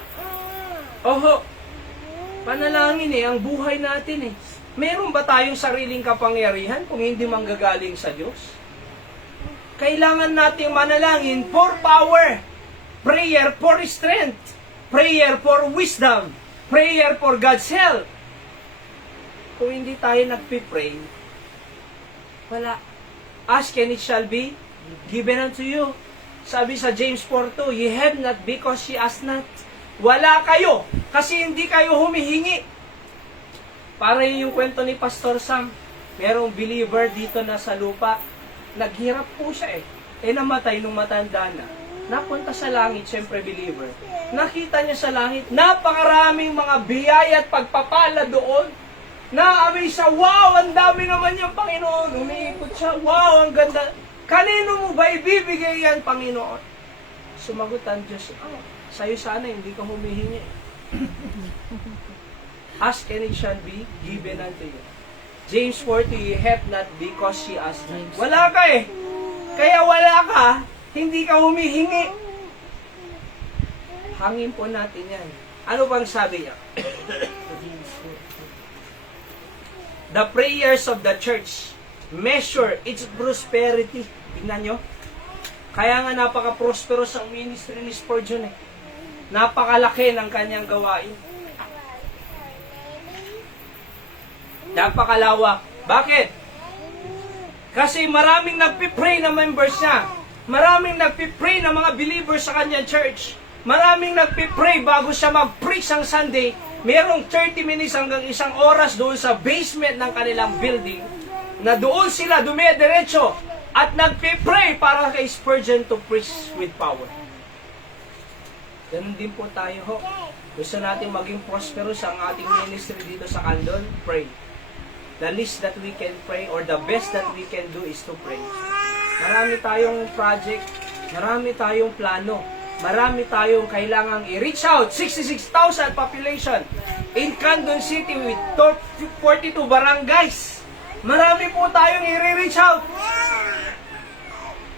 Oho, panalangin eh, ang buhay natin eh. Meron ba tayong sariling kapangyarihan kung hindi manggagaling sa Diyos? Kailangan nating manalangin for power, prayer for strength, prayer for wisdom, prayer for God's help. Kung hindi tayo nagpipray, wala. Ask and it shall be given unto you. Sabi sa James 4:2, ye have not because ye ask not. Wala kayo kasi hindi kayo humihingi. Para yung kwento ni Pastor Sam, merong believer dito na sa lupa, naghirap po siya eh. Namatay nung matanda na. Napunta sa langit, syempre believer. Nakita niya sa langit, napakaraming mga biyaya at pagpapala doon. Na-amaze siya, wow, ang dami naman yung Panginoon. Umiikot siya, wow, ang ganda. Kanino mo ba ibibigay yan, Panginoon? Sumagot ang Diyos, sa'yo sana, hindi ka humihingi. Ask and it shall be given unto you. James 4:2, help not because she asked not. James. Wala ka eh. Kaya wala ka, hindi ka humihingi. Hangin po natin yan. Ano bang sabi niya? The prayers of the church measure its prosperity. Tingnan nyo. Kaya nga napaka-prosperous ang ministry ni Spurgeon eh. Napakalaki ng kanyang gawain. Napakalawak. Bakit? Kasi maraming nagpipray na members niya. Maraming nagpipray na mga believers sa kanyang church. Maraming nagpipray bago siya mag-preach ang Sunday. Merong 30 minutes hanggang 1 oras doon sa basement ng kanilang building na doon sila dumediretso at nagpipray para kay Spurgeon to preach with power. Ganun din po tayo ho. Gusto natin maging prosperous ang ating ministry dito sa Candon, pray. The least that we can pray or the best that we can do is to pray. Marami tayong project, marami tayong plano, marami tayong kailangang i-reach out. 66,000 population in Candon City with 42 barangays. Marami po tayong i-reach out.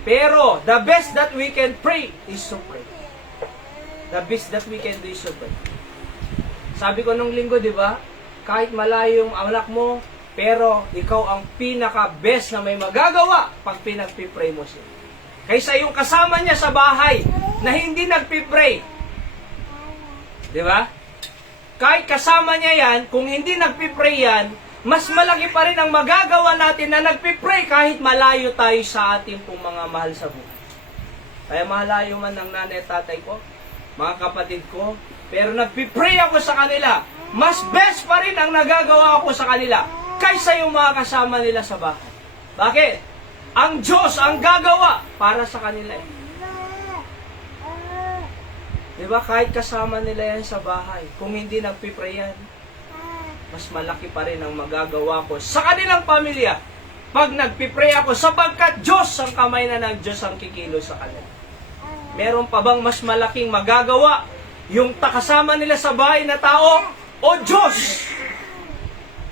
Pero the best that we can pray is to pray. The best that we can do is to pray. Sabi ko nung linggo, di ba? Kahit malayo yung anak mo, pero ikaw ang pinaka-best na may magagawa pag pinagpipray mo siya. Kaysa yung kasama niya sa bahay na hindi nagpipray. Di ba? Kahit kasama niya yan, kung hindi nagpipray yan, mas malaki pa rin ang magagawa natin na nagpipray kahit malayo tayo sa ating pong mga mahal sa buhay. Kaya malayo man ng nanay at tatay ko, mga kapatid ko, pero nagpipray ako sa kanila. Mas best pa rin ang nagagawa ko sa kanila kaysa yung mga kasama nila sa bahay. Bakit? Ang Diyos ang gagawa para sa kanila eh. Diba? Kahit kasama nila yan sa bahay, kung hindi nagpipray yan, mas malaki pa rin ang magagawa ko sa kanilang pamilya pag nagpipray ako sapagkat Diyos ang kamay na ng Diyos ang kikilos sa kanila. Meron pa bang mas malaking magagawa yung kasama nila sa bahay na tao o Diyos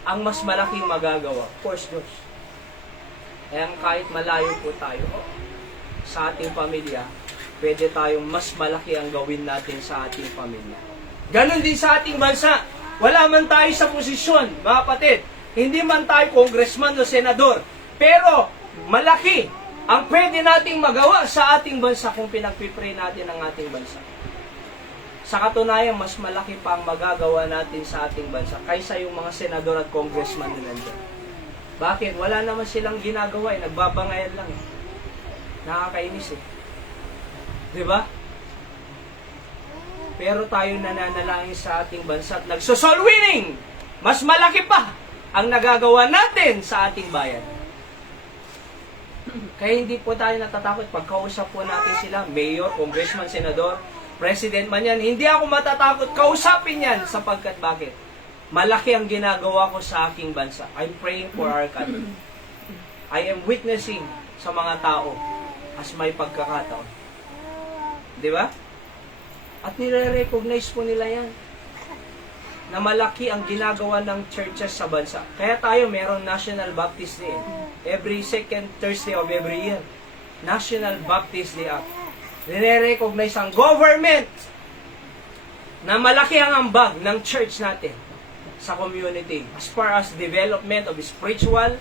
ang mas malaking magagawa? Of course, Diyos. Kaya kahit malayo po tayo sa ating pamilya, pwede tayong mas malaki ang gawin natin sa ating pamilya. Ganon din sa ating bansa. Wala man tayo sa posisyon, mga kapatid. Hindi man tayo congressman o senador. Pero malaki ang pwede nating magawa sa ating bansa kung pinagpipray natin ang ating bansa. Sa katunayan, mas malaki pa ang magagawa natin sa ating bansa kaysa yung mga senador at congressman na nandun. Bakit? Wala naman silang ginagawa eh. Nagbabangayan lang eh. Nakakainis eh. Diba? Pero tayo nananalangin sa ating bansa at nagsosoul winning. Mas malaki pa ang nagagawa natin sa ating bayan. Kaya hindi po tayo natatakot pagkausap po natin sila, mayor, congressman, senador, president man yan. Hindi ako matatakot kausapin yan sapagkat bakit? Malaki ang ginagawa ko sa aking bansa. I'm praying for our country. I am witnessing sa mga tao as may pagkakataon. Di ba? At nire-recognize po nila yan. Na malaki ang ginagawa ng churches sa bansa. Kaya tayo meron National Baptist Day. Every second Thursday of every year. National Baptist Day Act. Nire-recognize ang government na malaki ang ambag ng church natin sa community as far as development of spiritual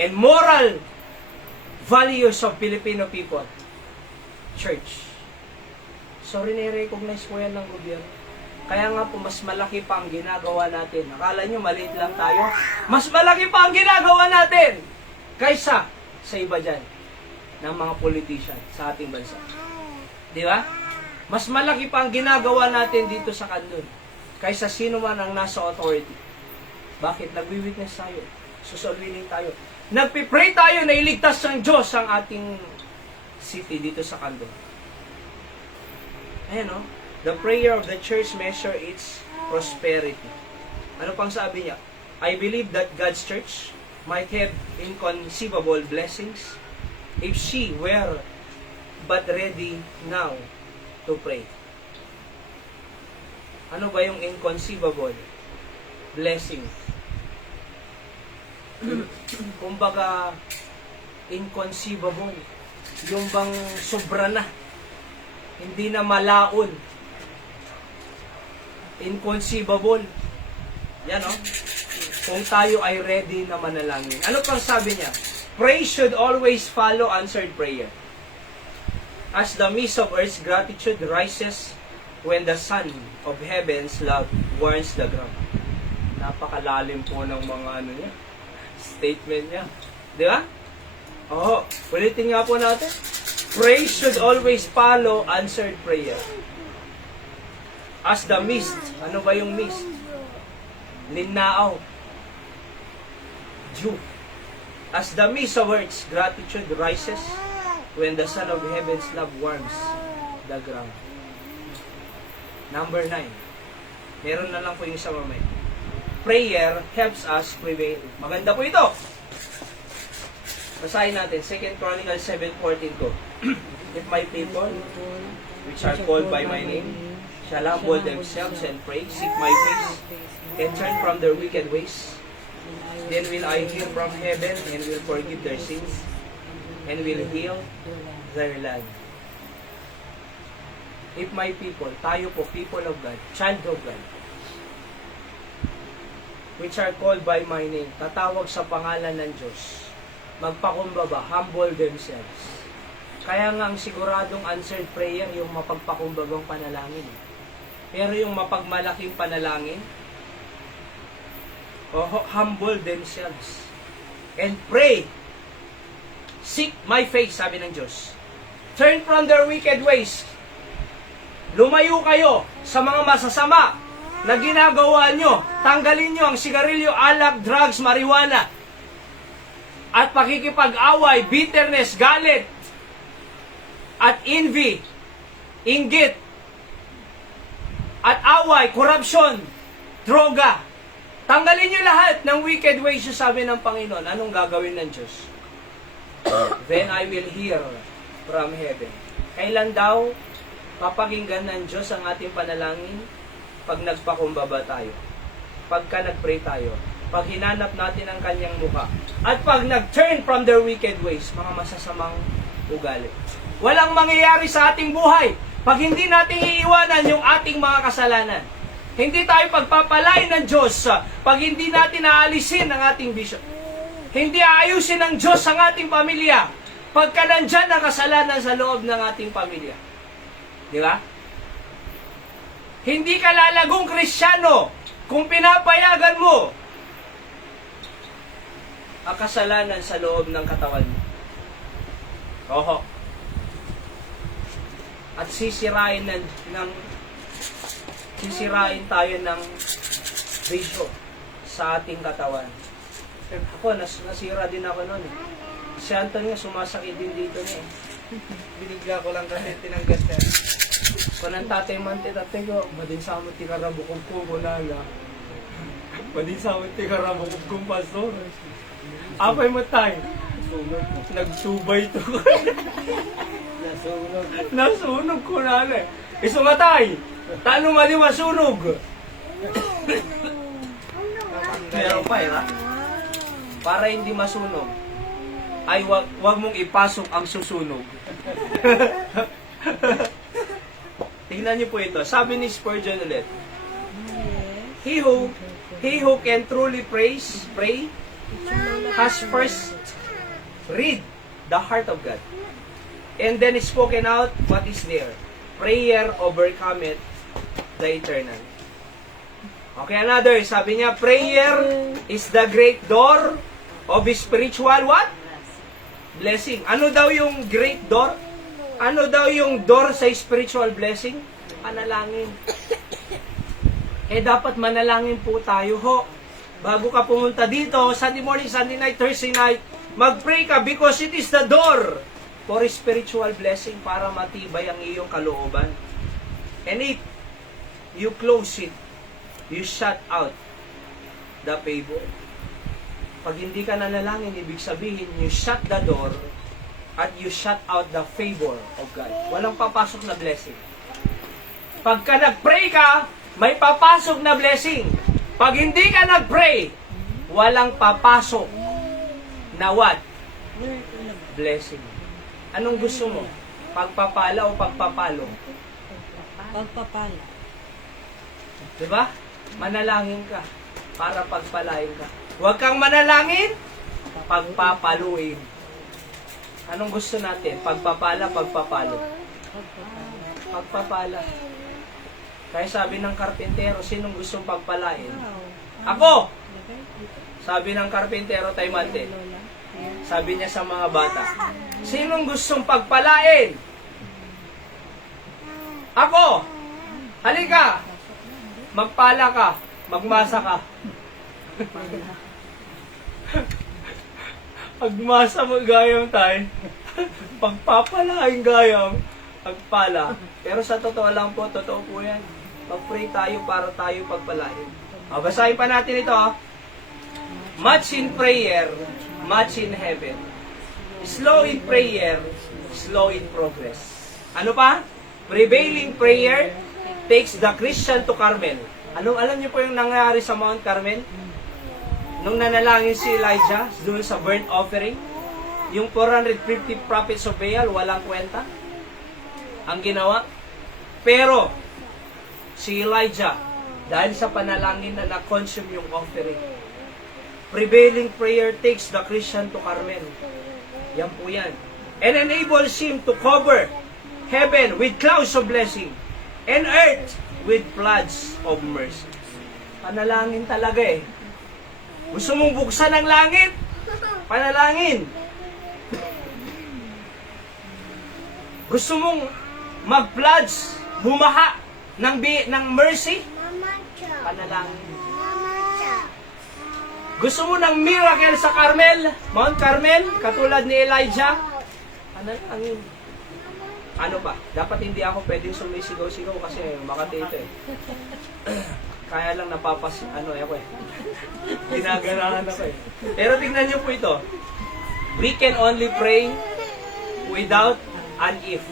and moral values of Filipino people. Church. So, rin-recognize po yan ng gobyerno. Kaya nga po, mas malaki pa ang ginagawa natin. Akala nyo, maliit lang tayo. Mas malaki pa ang ginagawa natin kaysa sa iba dyan ng mga politician sa ating bansa. Di ba? Mas malaki pa ang ginagawa natin dito sa Candon kaysa sino man ang nasa authority. Bakit? Nagwi-witness tayo. Soul winning tayo. Nagpipray tayo na iligtas ng Diyos ang ating city dito sa Candon. Ayan o. The prayer of the church measure its prosperity. Ano pang sabi niya? I believe that God's church might have inconceivable blessings if she were but ready now to pray. Ano ba yung inconceivable blessing? kumbaga, inconceivable. Yung bang sobra na. Hindi na malaon. Inconceivable. Yan, oh. Kung tayo ay ready na manalangin. Ano pang sabi niya? Praise should always follow answered prayer. As the mist of earth's gratitude rises when the sun of heaven's love warms the ground. Napakalalim po ng mga niya, statement niya. Di ba? Oo. Ulitin nga po natin. Praise should always follow answered prayer. As the mist. Ano ba yung mist? Linnaaw. Dew. As the mist of earth's gratitude rises when the sun of heaven's love warms the ground. Number 9. Meron na lang po yung isa mamaya. Prayer helps us prevail. Maganda po ito. Basahin natin. 2 Chronicles 7:14 ko. If my people, which are called by my name, shall humble themselves and pray, seek my face, and turn from their wicked ways, then will I hear from heaven and will forgive their sins, and will heal their land. If my people, tayo po, people of God, child of God, which are called by my name, tatawag sa pangalan ng Diyos, magpakumbaba, humble themselves. Kaya nga ang siguradong answered prayer, yung mapagpakumbabang panalangin. Pero yung mapagmalaking panalangin, humble themselves. And pray, seek my face, sabi ng Diyos. Turn from their wicked ways. Lumayo kayo sa mga masasama na ginagawa nyo. Tanggalin nyo ang sigarilyo, alak, drugs, marijuana. At pakikipag-away, bitterness, galit, at envy, inggit, at away, corruption, droga. Tanggalin nyo lahat ng wicked ways, sabi ng Panginoon. Anong gagawin ng Diyos? Then I will hear from heaven. Kailan daw papakinggan ng Diyos ang ating panalangin? Pag nagpakumbaba tayo. Pagka nagpray tayo. Pag hinanap natin ang kanyang mukha. At pag nag-turn from their wicked ways, mga masasamang ugali. Walang mangyayari sa ating buhay pag hindi natin iiwanan yung ating mga kasalanan. Hindi tayo pagpapalain ng Diyos pag hindi natin aalisin ang ating bisyo. Hindi aayusin ng Diyos ang ating pamilya pagka nandyan ang kasalanan sa loob ng ating pamilya. Di ba? Hindi ka lalagong Kristyano kung pinapayagan mo ang kasalanan sa loob ng katawan mo. Oho. At sisirain tayo ng bisyo sa ating katawan. Ako, nasira din ako noon. Si Anton nga, sumasakit din dito niya. Binigla ko lang kasi tinanggal siya. Kung ang tatay man, tatay ko, madin sa amin tikarabukong ko, kunala. Madin sa amin tikarabukong kong pastor. Apay mo tayo. Nagsubay to. Nasunog ko na eh. Isumatay. Tano mali masunog. Meron pa ha? Para hindi masunog, ay wag mong ipasok ang susunog. Tingnan niyo po ito. Sabi ni Spurgeon ulit, He who can truly pray, has first read the heart of God. And then it's spoken out what is there. Prayer overcometh the eternal. Okay, another. Sabi niya, prayer is the great door of spiritual what? Blessing. Ano daw yung great door? Ano daw yung door sa spiritual blessing? Panalangin. Dapat manalangin po tayo ho. Bago ka pumunta dito, Sunday morning, Sunday night, Thursday night, mag-pray ka because it is the door for spiritual blessing para matibay ang iyong kalooban. And if you close it, you shut out the favor. Pag hindi ka nanalangin, ibig sabihin, you shut the door at you shut out the favor of God. Walang papasok na blessing. Pagka nag-pray ka, may papasok na blessing. Pag hindi ka nag-pray, walang papasok Na what? Where ano ba? Blessing. Anong gusto mo? Pagpapala o pagpapalo? Pagpapala. Diba? Manalangin ka para pagpalain ka. Huwag kang manalangin, pagpapaluin. Anong gusto natin? Pagpapala, pagpapalo. Pagpapala. Pagpapala. Kaya sabi ng karpintero, sinong gustong pagpalain? Wow. Ako! Lagay dito. Sabi ng karpintero, Taymante. Lola. Here. Sabi niya sa mga bata, sinong gustong pagpalain? Ako! Halika! Magpala ka. Magmasa ka. Pagmasa mo gayam tayo. Pagpapalain gayam. Pagpala. Pero sa totoo lang po, totoo po yan. Pag-pray tayo para tayo pagpalain. Basahin pa natin ito. Much in prayer, much in heaven. Slow in prayer, slow in progress. Ano pa? Prevailing prayer takes the Christian to Carmel. Alam niyo po yung nangyari sa Mount Carmel? Nung nanalangin si Elijah doon sa burnt offering, yung 450 prophets of Baal, walang kwenta ang ginawa. Pero, si Elijah, dahil sa panalangin na na-consume yung offering, prevailing prayer takes the Christian to Carmel. Yan po yan. And enables him to cover heaven with clouds of blessing and earth with floods of mercy. Panalangin talaga eh. Gusto mong buksan ang langit? Panalangin. Gusto mong mag-floods, bumaha ng mercy? Panalangin. Gusto mo ng miracle sa Carmel, Mount Carmel, katulad ni Elijah? Panalangin. Ano pa? Dapat hindi ako pwedeng sumisigaw-sigaw kasi Makati ito eh. Kaya lang ako eh. Ginaganahan ako eh. Pero tingnan niyo po ito. We can only pray without an if.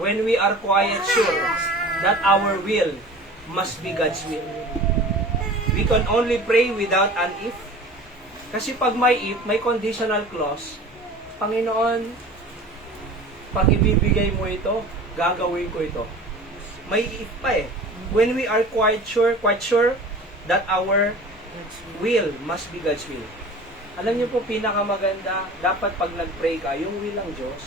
When we are quiet sure that our will must be God's will. We can only pray without an if. Kasi pag may if, may conditional clause. Panginoon, pag ibibigay mo ito, gagawin ko ito. May if pa eh. When we are quite sure that our will must be God's will. Alam niyo po, pinakamaganda, dapat pag nag-pray ka, yung will ng Diyos.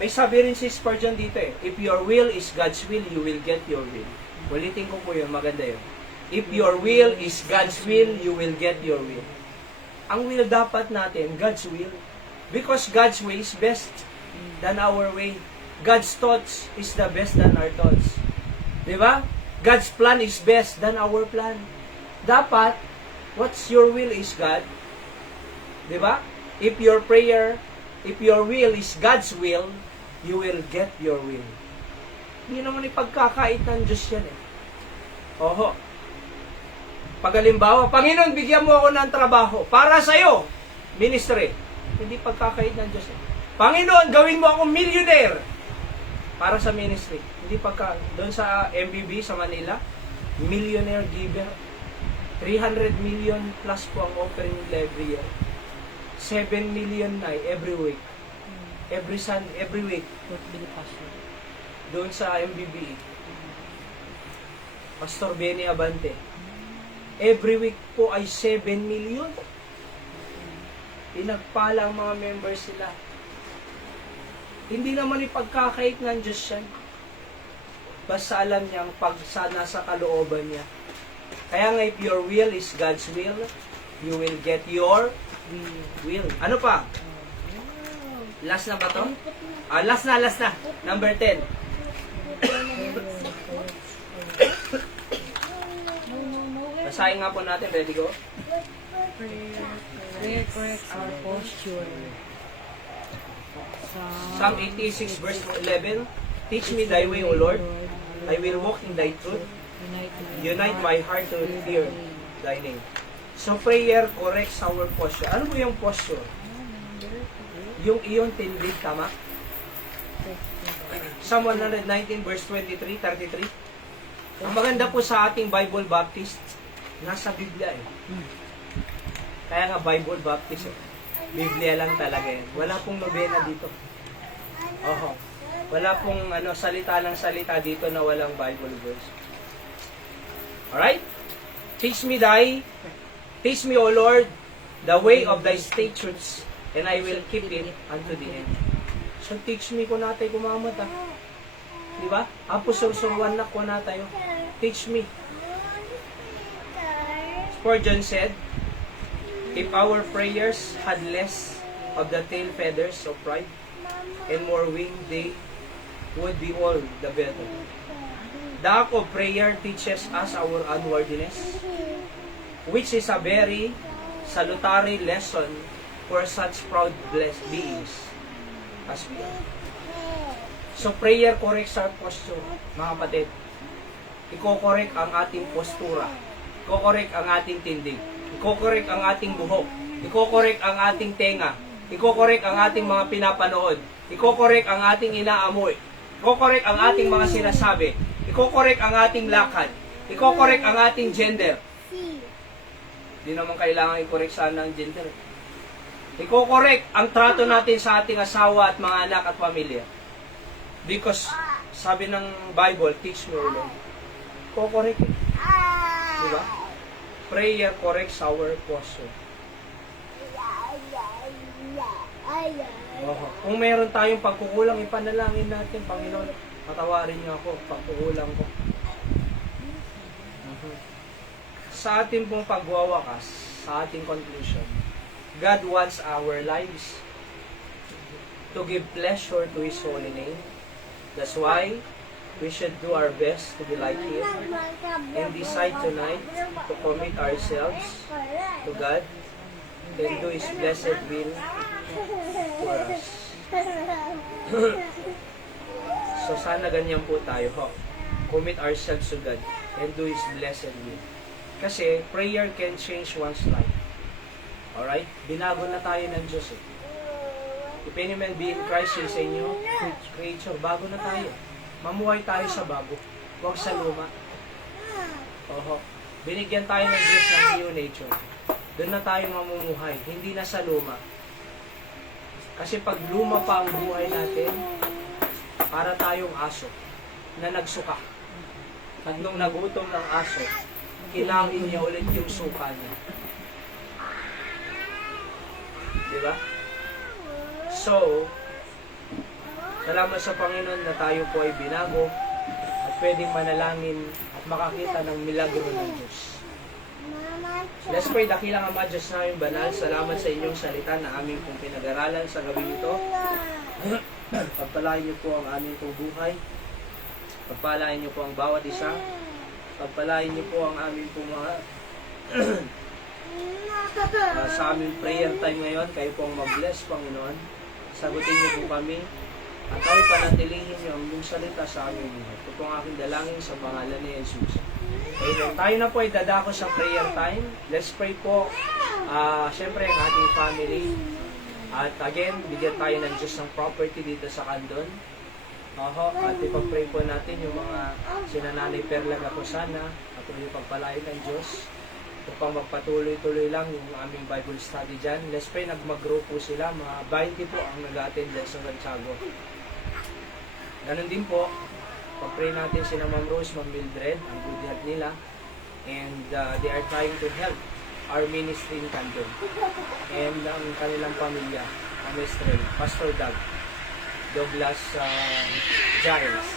May sabi rin si Spurgeon dito eh, if your will is God's will, you will get your will. Ulitin ko po yun, maganda yun. If your will is God's will, you will get your will. Ang will dapat natin, God's will. Because God's way is best than our way. God's thoughts is the best than our thoughts. Diba? God's plan is best than our plan. Dapat, what's your will is God. Diba? If your will is God's will, you will get your will. Hindi naman ipagkakait ng Diyos yan eh. Oho. Pag halimbawa, Panginoon, bigyan mo ako ng trabaho para sa'yo, ministry. Hindi pagkakait ng Diyos eh. Panginoon, gawin mo akong millionaire para sa ministry. Hindi doon sa MBB sa Manila, millionaire giver. 300 million plus po ang offering nila every year. 7 million na every week. Every week. Doon sa MBB. Pastor Benny Abante. Every week po ay 7 million. Pinagpala ang mga members sila. Hindi naman ipagkakait ng Diyos yan. Basta alam niyang pag nasa kalooban niya. Kaya nga, if your will is God's will, you will get your will. Ano pa? Last na ba to? Last na. Number 10. Basahin nga po natin. Ready, go? Prayer corrects our posture. Psalm 86 verse 11. Teach me thy way, O Lord. I will walk in thy truth. Unite my heart to fear thy name. So prayer corrects our posture. Ano po yung posture? Yung iyong tindig, tama? Psalm 119 verse 23, 33. Ang maganda po sa ating Bible Baptist, nasa Biblia eh. Kaya nga Bible Baptist eh. Biblia lang talaga yan. Wala pong nobena dito. Oho. Wala pong salita ng salita dito na walang Bible verse. Alright? Teach me, O Lord, the way of thy statutes, and I will keep it unto the end. So, teach me kung natay kumamat, Di ba? Apo sursurwan na ko na tayo. Teach me. Spurgeon said, if our prayers had less of the tail feathers of pride and more wing, they would be all the better. The act of prayer teaches us our unworthiness, which is a very salutary lesson for such proud blessed beings as we are. So prayer corrects our posture, mga kapatid. Iko-correct ang ating postura. Iko-correct ang ating tindig. Iko-correct ang ating buhok. Iko-correct ang ating tenga. Iko-correct ang ating mga pinapanood. Iko-correct ang ating inaamoy. Iko-correct ang ating mga sinasabi. Iko-correct ang ating lakad. Iko-correct ang ating gender. Hindi naman kailangan i-correct sana ang gender. Iko-correct ang trato natin sa ating asawa at mga anak at pamilya. Because, sabi ng Bible, teach me, O Lord. Iko-correct. Diba? Prayer corrects our posture. Kung meron tayong pagkukulang, ipanalangin natin, Panginoon, patawarin niyo ako, pagkukulang ko. Sa ating pong pagwawakas, sa ating conclusion, God wants our lives to give pleasure to His holy name. That's why we should do our best to be like Him and decide tonight to commit ourselves to God and do His blessed will for us. So sana ganyan po tayo, commit ourselves to God and do His blessed will. Kasi prayer can change one's life. Alright? Binago na tayo ng Diyos eh. If any man be in Christ, he is a new creature. Bago na tayo. Mamuhay tayo sa bago. Huwag sa luma. Oho. Binigyan tayo ng Diyos ng new nature. Doon na tayo mamumuhay. Hindi na sa luma. Kasi pag luma pa ang buhay natin, para tayong aso na nagsuka. At nung nagutom ng aso, kilangin niya ulit yung suka niya. Diba? So, salamat sa Panginoon na tayo po ay binago at pwedeng manalangin at makakita ng milagro ng Diyos. Let's pray. Dakilang Ama, Diyos namin banal, salamat sa inyong salita na aming pong pinag-aralan sa gabi nito. Pagpalain niyo po ang aming pong buhay. Pagpalain niyo po ang bawat isa. Pagpalain niyo po ang aming pong mga sa aming prayer time ngayon. Kayo po ang mag-bless, Panginoon. Sagutin niyo po kami. At kami panatilihin niyo ang inyong salita sa aming buhay. Ito po ang aking dalangin sa pangalan ni Jesus. Amen. Tayo na po ay dadako sa prayer time. Let's pray po. Siyempre ang ating family. At again, bigyan tayo ng Diyos ng property dito sa Candon. At ipag-pray po natin yung mga sinananay Perla Gaposana at yung pagpalain ng Diyos. Upang magpatuloy-tuloy lang yung aming Bible study dyan. Let's pray, nag-grow po sila. Mga 20 po ang nag-attend dyan sa Santiago. Ganun din po, pag-pray natin si Ma'am Rose, Ma'am Mildred, ang good health nila. And they are trying to help our ministry in Candon. And ang kanilang pamilya, Pastor Douglas Giles.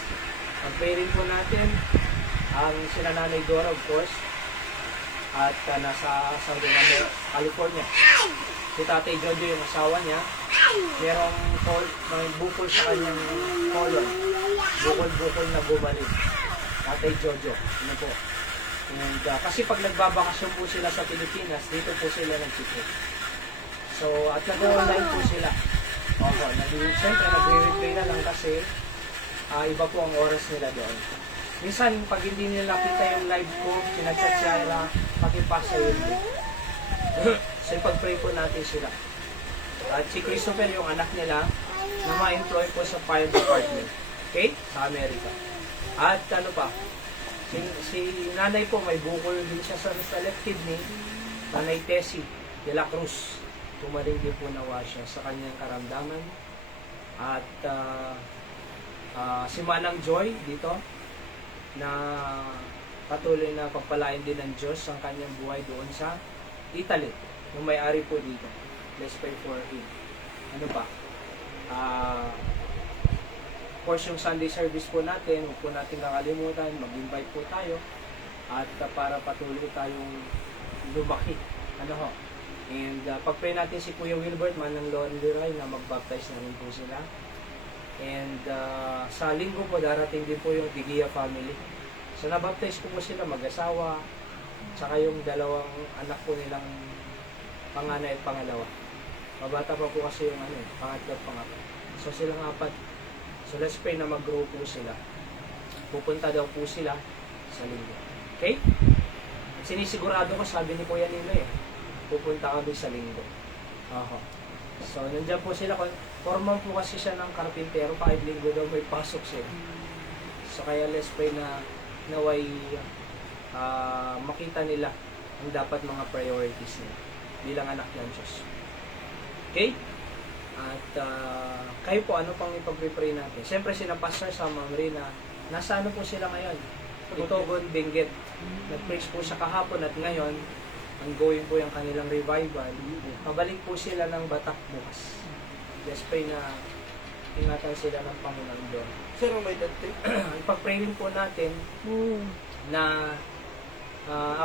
Pag-pray rin po natin ang sila Nanay Dora, of course, at nasa California. Si Tatay Jojo, yung asawa niya, may bukol sa kanyang colon. Bukol-bukol na bumalik. Tatay Jojo. Ano po? And, kasi pag nagbabakasyon po sila sa Pilipinas, dito po sila nagtitip. So, at nag-online po sila. Siyempre, nagre-replay na lang kasi iba po ang oras nila doon. Minsan, pag hindi nila nakita yung live ko, sinachat siya, pakipasa yun. So, pag-pray po natin sila. At si Christopher, yung anak nila, na ma-employ po sa fire department. Okay? Sa Amerika. At ano pa, si nanay po, may bukol din siya sa left kidney, Nanay Tessie de la Cruz. gumaling din po nawa siya sa kanyang karamdaman. At si Manang Joy dito, na patuloy na pagpalain din ng Diyos ang kanyang buhay doon sa Italy, yung may-ari po dito. Let's pray for him. Ano pa? Of course, yung Sunday service po natin, huwag po natin kakalimutan, mag-invite po tayo at para patuloy tayong lumaki. Ano ho? And pag-pray natin si Kuya Wilbert, Manang Lord Liray, na mag-baptize na rin po sila. And sa linggo po, darating din po yung Digia family. So, nabaptize ko po sila, mag-asawa, tsaka yung dalawang anak po nilang panganay at pangalawa. Mabata pa po kasi yung pangatlo at pangatlo. So, silang apat. So, let's pray na mag-grow po sila. Pupunta daw po sila sa linggo. Okay? Sinisigurado ko, sabi ni Kuya Nilo pupunta kami sa linggo. So, nandiyan po sila. Forman po kasi siya ng karpintero, kahit linggo daw may pasok siya. So, kaya let's pray na naway makita nila ang dapat mga priorities nila bilang anak ng Diyos. Okay? At kayo po, ano pang ipag-pray natin? Siyempre, sina Pastor sa Ma'am Rina, nasa ano po sila ngayon? Itogon, Benguet. Nag-preach po siya kahapon at ngayon, ongoing po yung kanilang revival. Pabalik po sila ng Batak bukas. Let's pray na ingatan sila ng Panginoon doon. Sir, may dati. Ipag-pray rin po natin na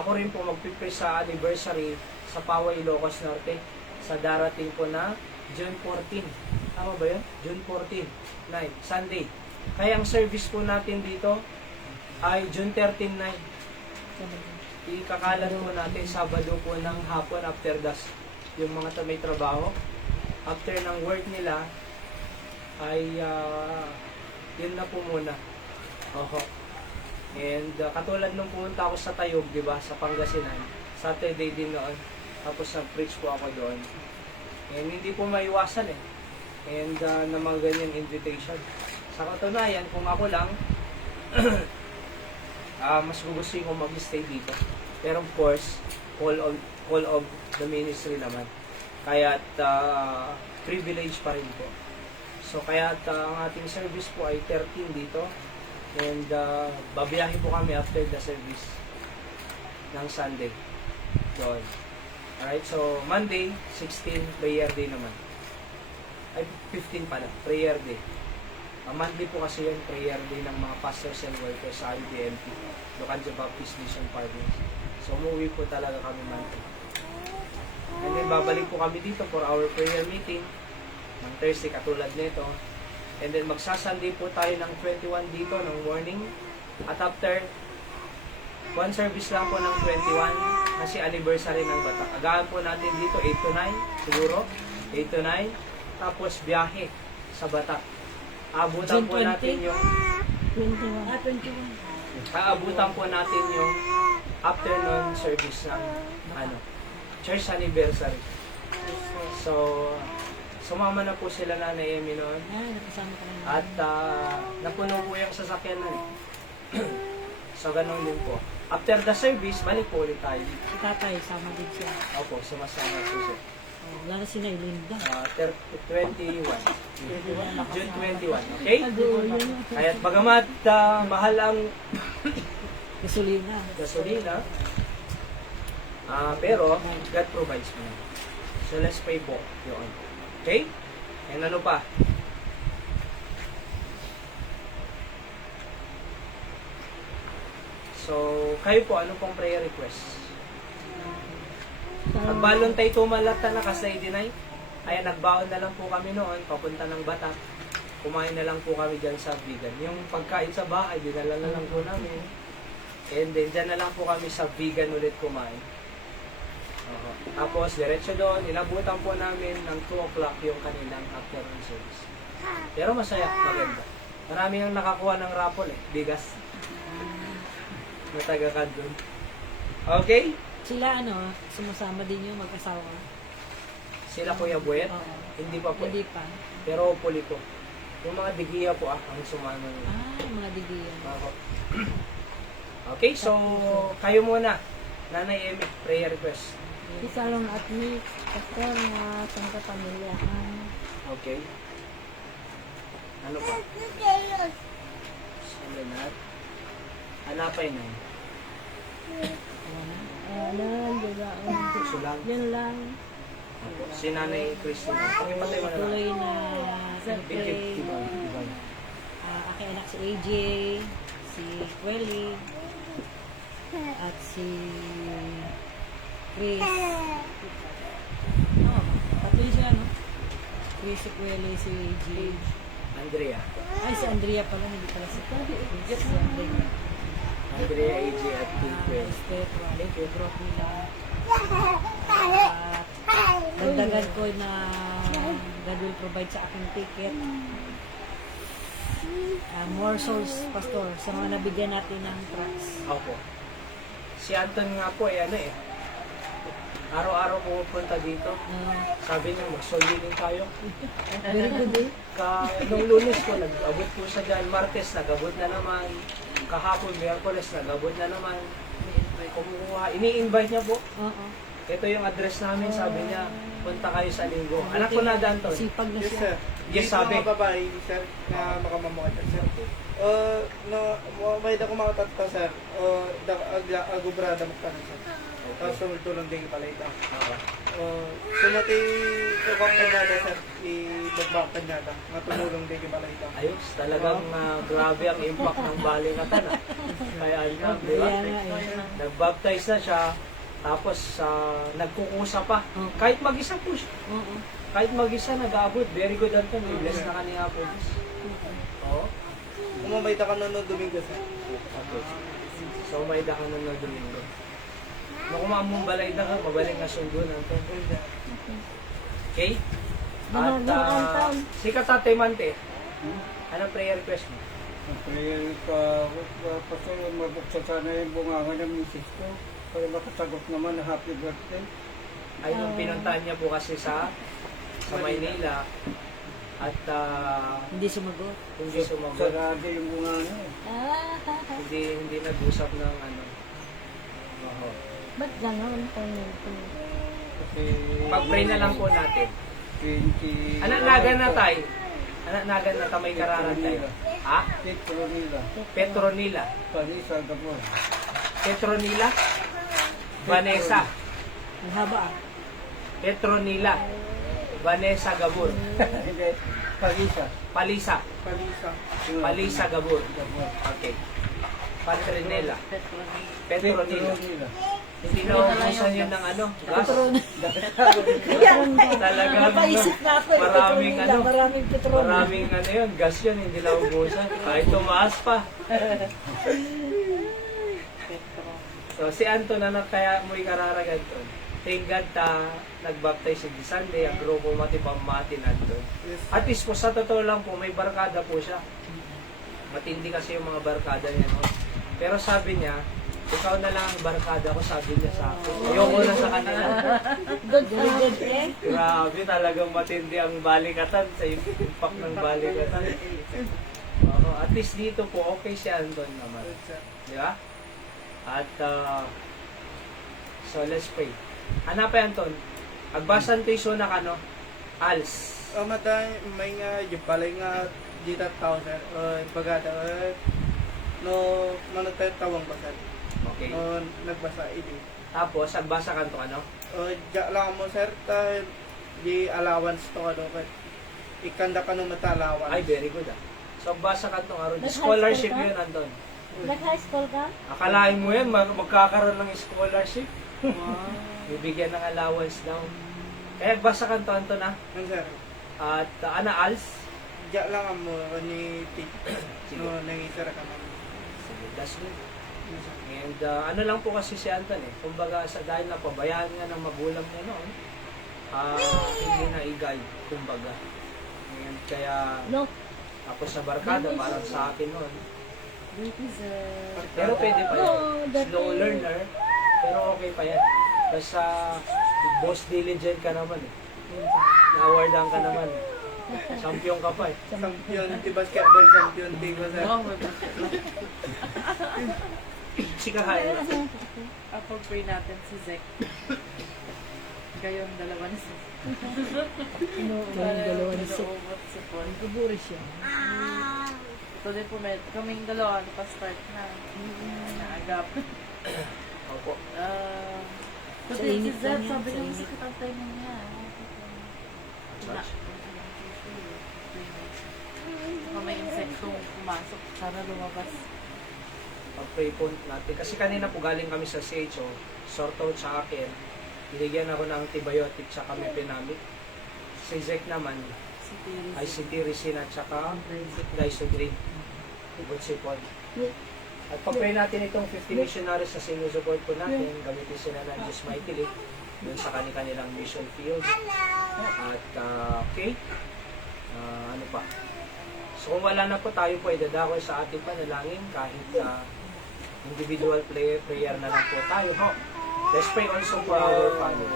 ako rin po magpipray sa anniversary sa Poway, Ilocos Norte sa darating po na June 14. Tama ba yun? June 14 night, Sunday. Kaya ang service po natin dito ay June 13 night. Ikakalan po natin Sabado po ng hapon after dusk. Yung mga may trabaho, after ng work nila ay yun na po muna. And katulad nung pumunta ako sa Tayog, di ba, sa Pangasinan, Saturday din noon. Tapos nag-preach po ako doon. And hindi po maiwasan And na mga ganyan invitation. Sa katunayan, kung ako lang, mas gugustuhin ko mag-stay dito. Pero of course, call of the ministry naman. Kaya privilege pa rin po. So kaya ang ating service po ay 13 dito. And babiyahe po kami after the service ng Sunday. Doon. Alright, so Monday, 16, prayer day naman. Ay, 15 pala, prayer day. Monday po kasi yun, prayer day ng mga pastors and workers sa IBMP, Locandia Baptist Mission Province. So umuwi po talaga kami Monday. And then babalik po kami dito for our prayer meeting ng Thursday katulad nito. And then magsasunday po tayo ng 21 dito ng morning. At after one service lang po ng 21 kasi anniversary ng Batak. Agahan po natin dito 8 to 9 siguro. 8 to 9. Tapos biyahe sa Batak. Aabutan po natin yung 21. aabutan po natin yung afternoon service ng church anniversary. So sumama na po sila Nanay Emmy noon. Nakasama ka lang. At napuno po yung sasakyan nun. So ganun din po. After the service, balik po ulit tayo. Si tatay, sama din siya. Opo, sumasama po siya. Wala na si Nailinda. 21. June 21, okay? Kaya bagamat mahal ang Gasolina. gasolina, pero God provides mo. So let's pray po yun. Okay? And ano pa? So, kayo po, ano pong prayer request? Nagbalon tayo tumalata na kasi dinay. Ayan, nagbaon na lang po kami noon, papunta ng Batak. Kumain na lang po kami dyan sa vegan. Yung pagkain sa bahay, dinala na lang po namin. And then, dyan na lang po kami sa vegan ulit kumain. Tapos, diretso doon, inabutan po namin ng 2 o'clock yung kanilang afternoon service. Pero masaya, maganda. Marami ang nakakuha ng raffle bigas. Nataga ka doon. Okay? Sila sumasama din yung mag-asawa. Sila Kuya Buet? Oo. Hindi pa po. Hindi pa. Pero hopefully po. Yung mga digiya po ang sumama nyo. Yung mga didiyan. Okay, so kayo muna. Nanay Emmy, prayer request. Si Salong at ni Pastor nga sa pamilyahan. Okay. Ano pa? Salinat. Hanapay na yun. Ano, diba? Puso lang. Yun lang. Si Nanay Christina. Pakipatay mo na lang. Tuloy na Bigyan, siyempre, diba? Diba? aking anak si AJ, si Quelly, at si Chris. Oh, tatlo yun sila, no? Chris, si Quelly, si AJ. Andrea. Ay, si Andrea pala, hindi pala si Chris. Si Andrea. Andrea, AJ at Queen. Spiritual, group nila. At dagdagan ko na God will provide sa aking ticket. More souls, Pastor, sa mga nabigyan natin ng tracks. Opo. Si Anton nga po, ano araw-araw pumupunta dito. Sabi niya, mag-solving tayo. Very good eh. Nung Lunes po, nag-abot po siya dyan. Martes, nag-abot na naman. Kahapon, Miyerkules, nag-abot na naman. Kumuha. Ini-invite niya po. Oo. Ito yung address namin, sabi niya, punta kayo sa linggo. Anak ko na, Danton. Sipag na Yes, siya. sir. Yes, Yung sabi. mga babae, sir, na makamamukha dyan, sir. May dako mga tatlo, sir. Agubrada mo ka na, sir. Tapos sumultulong din pala ito. Sumati ko kang kanada, sir. Ibagbakan niya ito. Matulong din pala ito. Ayos, talagang grabe ang impact ng balingatan. Kaya ano, di ba? Kaya nga eh. Nag-baptize na siya, tapos nagkukusa pa. Kahit mag-isa po siya. Oo. Kahit mag-isa, nag-aabot. Very good, Anton. I-bless na kanina po. Oo. Kumamayda ka na noong Domingo, sir. Okay. So, may da ka na na Domingo. Kung kumamong balay da ka, mabalik na sundo na ito. Okay? At si Katate Mante, anong prayer request mo? Ang prayer ka, Pastor, mabuksa sana yung bunganga ng misis ko para makasagot naman na happy birthday. Ay, nung pinuntahan niya po kasi sa Maynila at Hindi sumagot. hindi sumagot, Sarado yung bunganga. hindi nag-usap ng ano. Oo. Ba't gano'n? Kasi Pag-pray na lang po natin. 20... Anak nagan na tayo. Anak nagan na tamay kararan tayo. Ha? Petronila. Petronila. Panisa Gabon. Petronila. Vanessa. Ang haba ah. Petronila. Vanessa Gabor. Hindi. Panisa. Palisa. Palisa. Palisa Gabor. Gabon. Okay. Petronila. Petronila. Petronila. Hindi na ubusan yun ng ano, gas. Talagang Napaisip na ako eh. maraming Petronila, ano, maraming petrol. maraming ano yun, gas yun, hindi na ubusan. Kahit tumaas pa. So si Anton, anak kaya mo'y kararagad to. Thank God nagbaptize si Sunday, ang grupo matipamati Anton. Yes, sir. At least po, sa totoo lang po, may barkada po siya. Matindi kasi yung mga barkada niya. No? Pero sabi niya, ikaw na lang ang barkada ko, sabi niya sa akin. Ayoko na sa kanila. Good, very good eh. Grabe, talagang matindi ang balikatan sa impact ng balikatan. Oo, at least dito po, okay si Anton naman. Yes, sir. Di ba? At, so let's pray. Hanapay Anton, agbasan to yung sunak ano? Als. Matay, may nga, yung palay nga, dita tao, sir. Pagkata, no, manatay tawang ba, sir? Okay. Nagbasa, ito. Tapos, agbasa ka to ano? Diya lang mo, sir, di allowance to, ano, ikanda ka nung mata-allowance. Ay, very good ah. So, agbasa ka to aron. Nag-high Scholarship school ka? yun, Anton. Nag-high school ka? Akalain mo yan, magkakaroon ng scholarship. Bibigyan ng allowance daw. Kaya agbasa ka to, Anton ah. Ano, sir? At ana als? Diya lang mo, ni Sige. no, nangisara ka naman. Sige, that's good. And ano lang po kasi si Anton eh. Kumbaga dahil napabayaan nga ng magulang niya noon, hindi na i-guide, kumbaga. And kaya No. ako sa barkada, parang sa akin noon. Thank you, sir. Pero pwede pa yan. No, that Slow is- learner, pero okay pa yan. Tapos boss diligent ka naman eh. Na-awardan ka naman eh. Champion ka pa eh. Champion, di basketball champion, di ba, sir? Sika kaya. Appropriate natin si Zek. Kayong dalawa ni Sis. Kayong dalawa ni Sis. Support. Nagkaburi siya. Ito din po, kaming dalawa, pa-start na. Naagap. Opo. Kasi Sa init si Zed, lang yan, sabi sa niya, init. sakit ang tayo niya. Charge. Baka may insektong pumasok, sana lumabas. Pag-pray po natin. Kasi kanina po galing kami sa CHO, sort out sa akin, binigyan ako ng antibiotic tsaka mepinamic. Si Zek naman, Si Tiri. ay cetirizine at tsaka Lysogreen. Butsipon. At pag-pray natin itong 50 missionaries na sinusupport po natin, gamitin sila ng Diyos Mightily dun sa kanilang mission field. At okay, ano pa? So kung wala na po tayo po, idadako sa ating panalangin kahit individual prayer na lang po tayo. Ho. Let's pray also for our family.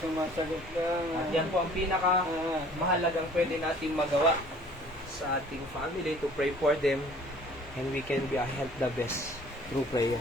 Sumasagot lang. At yan po ang pinaka mahalagang pwede nating magawa sa ating family to pray for them and we can be help the best through prayer.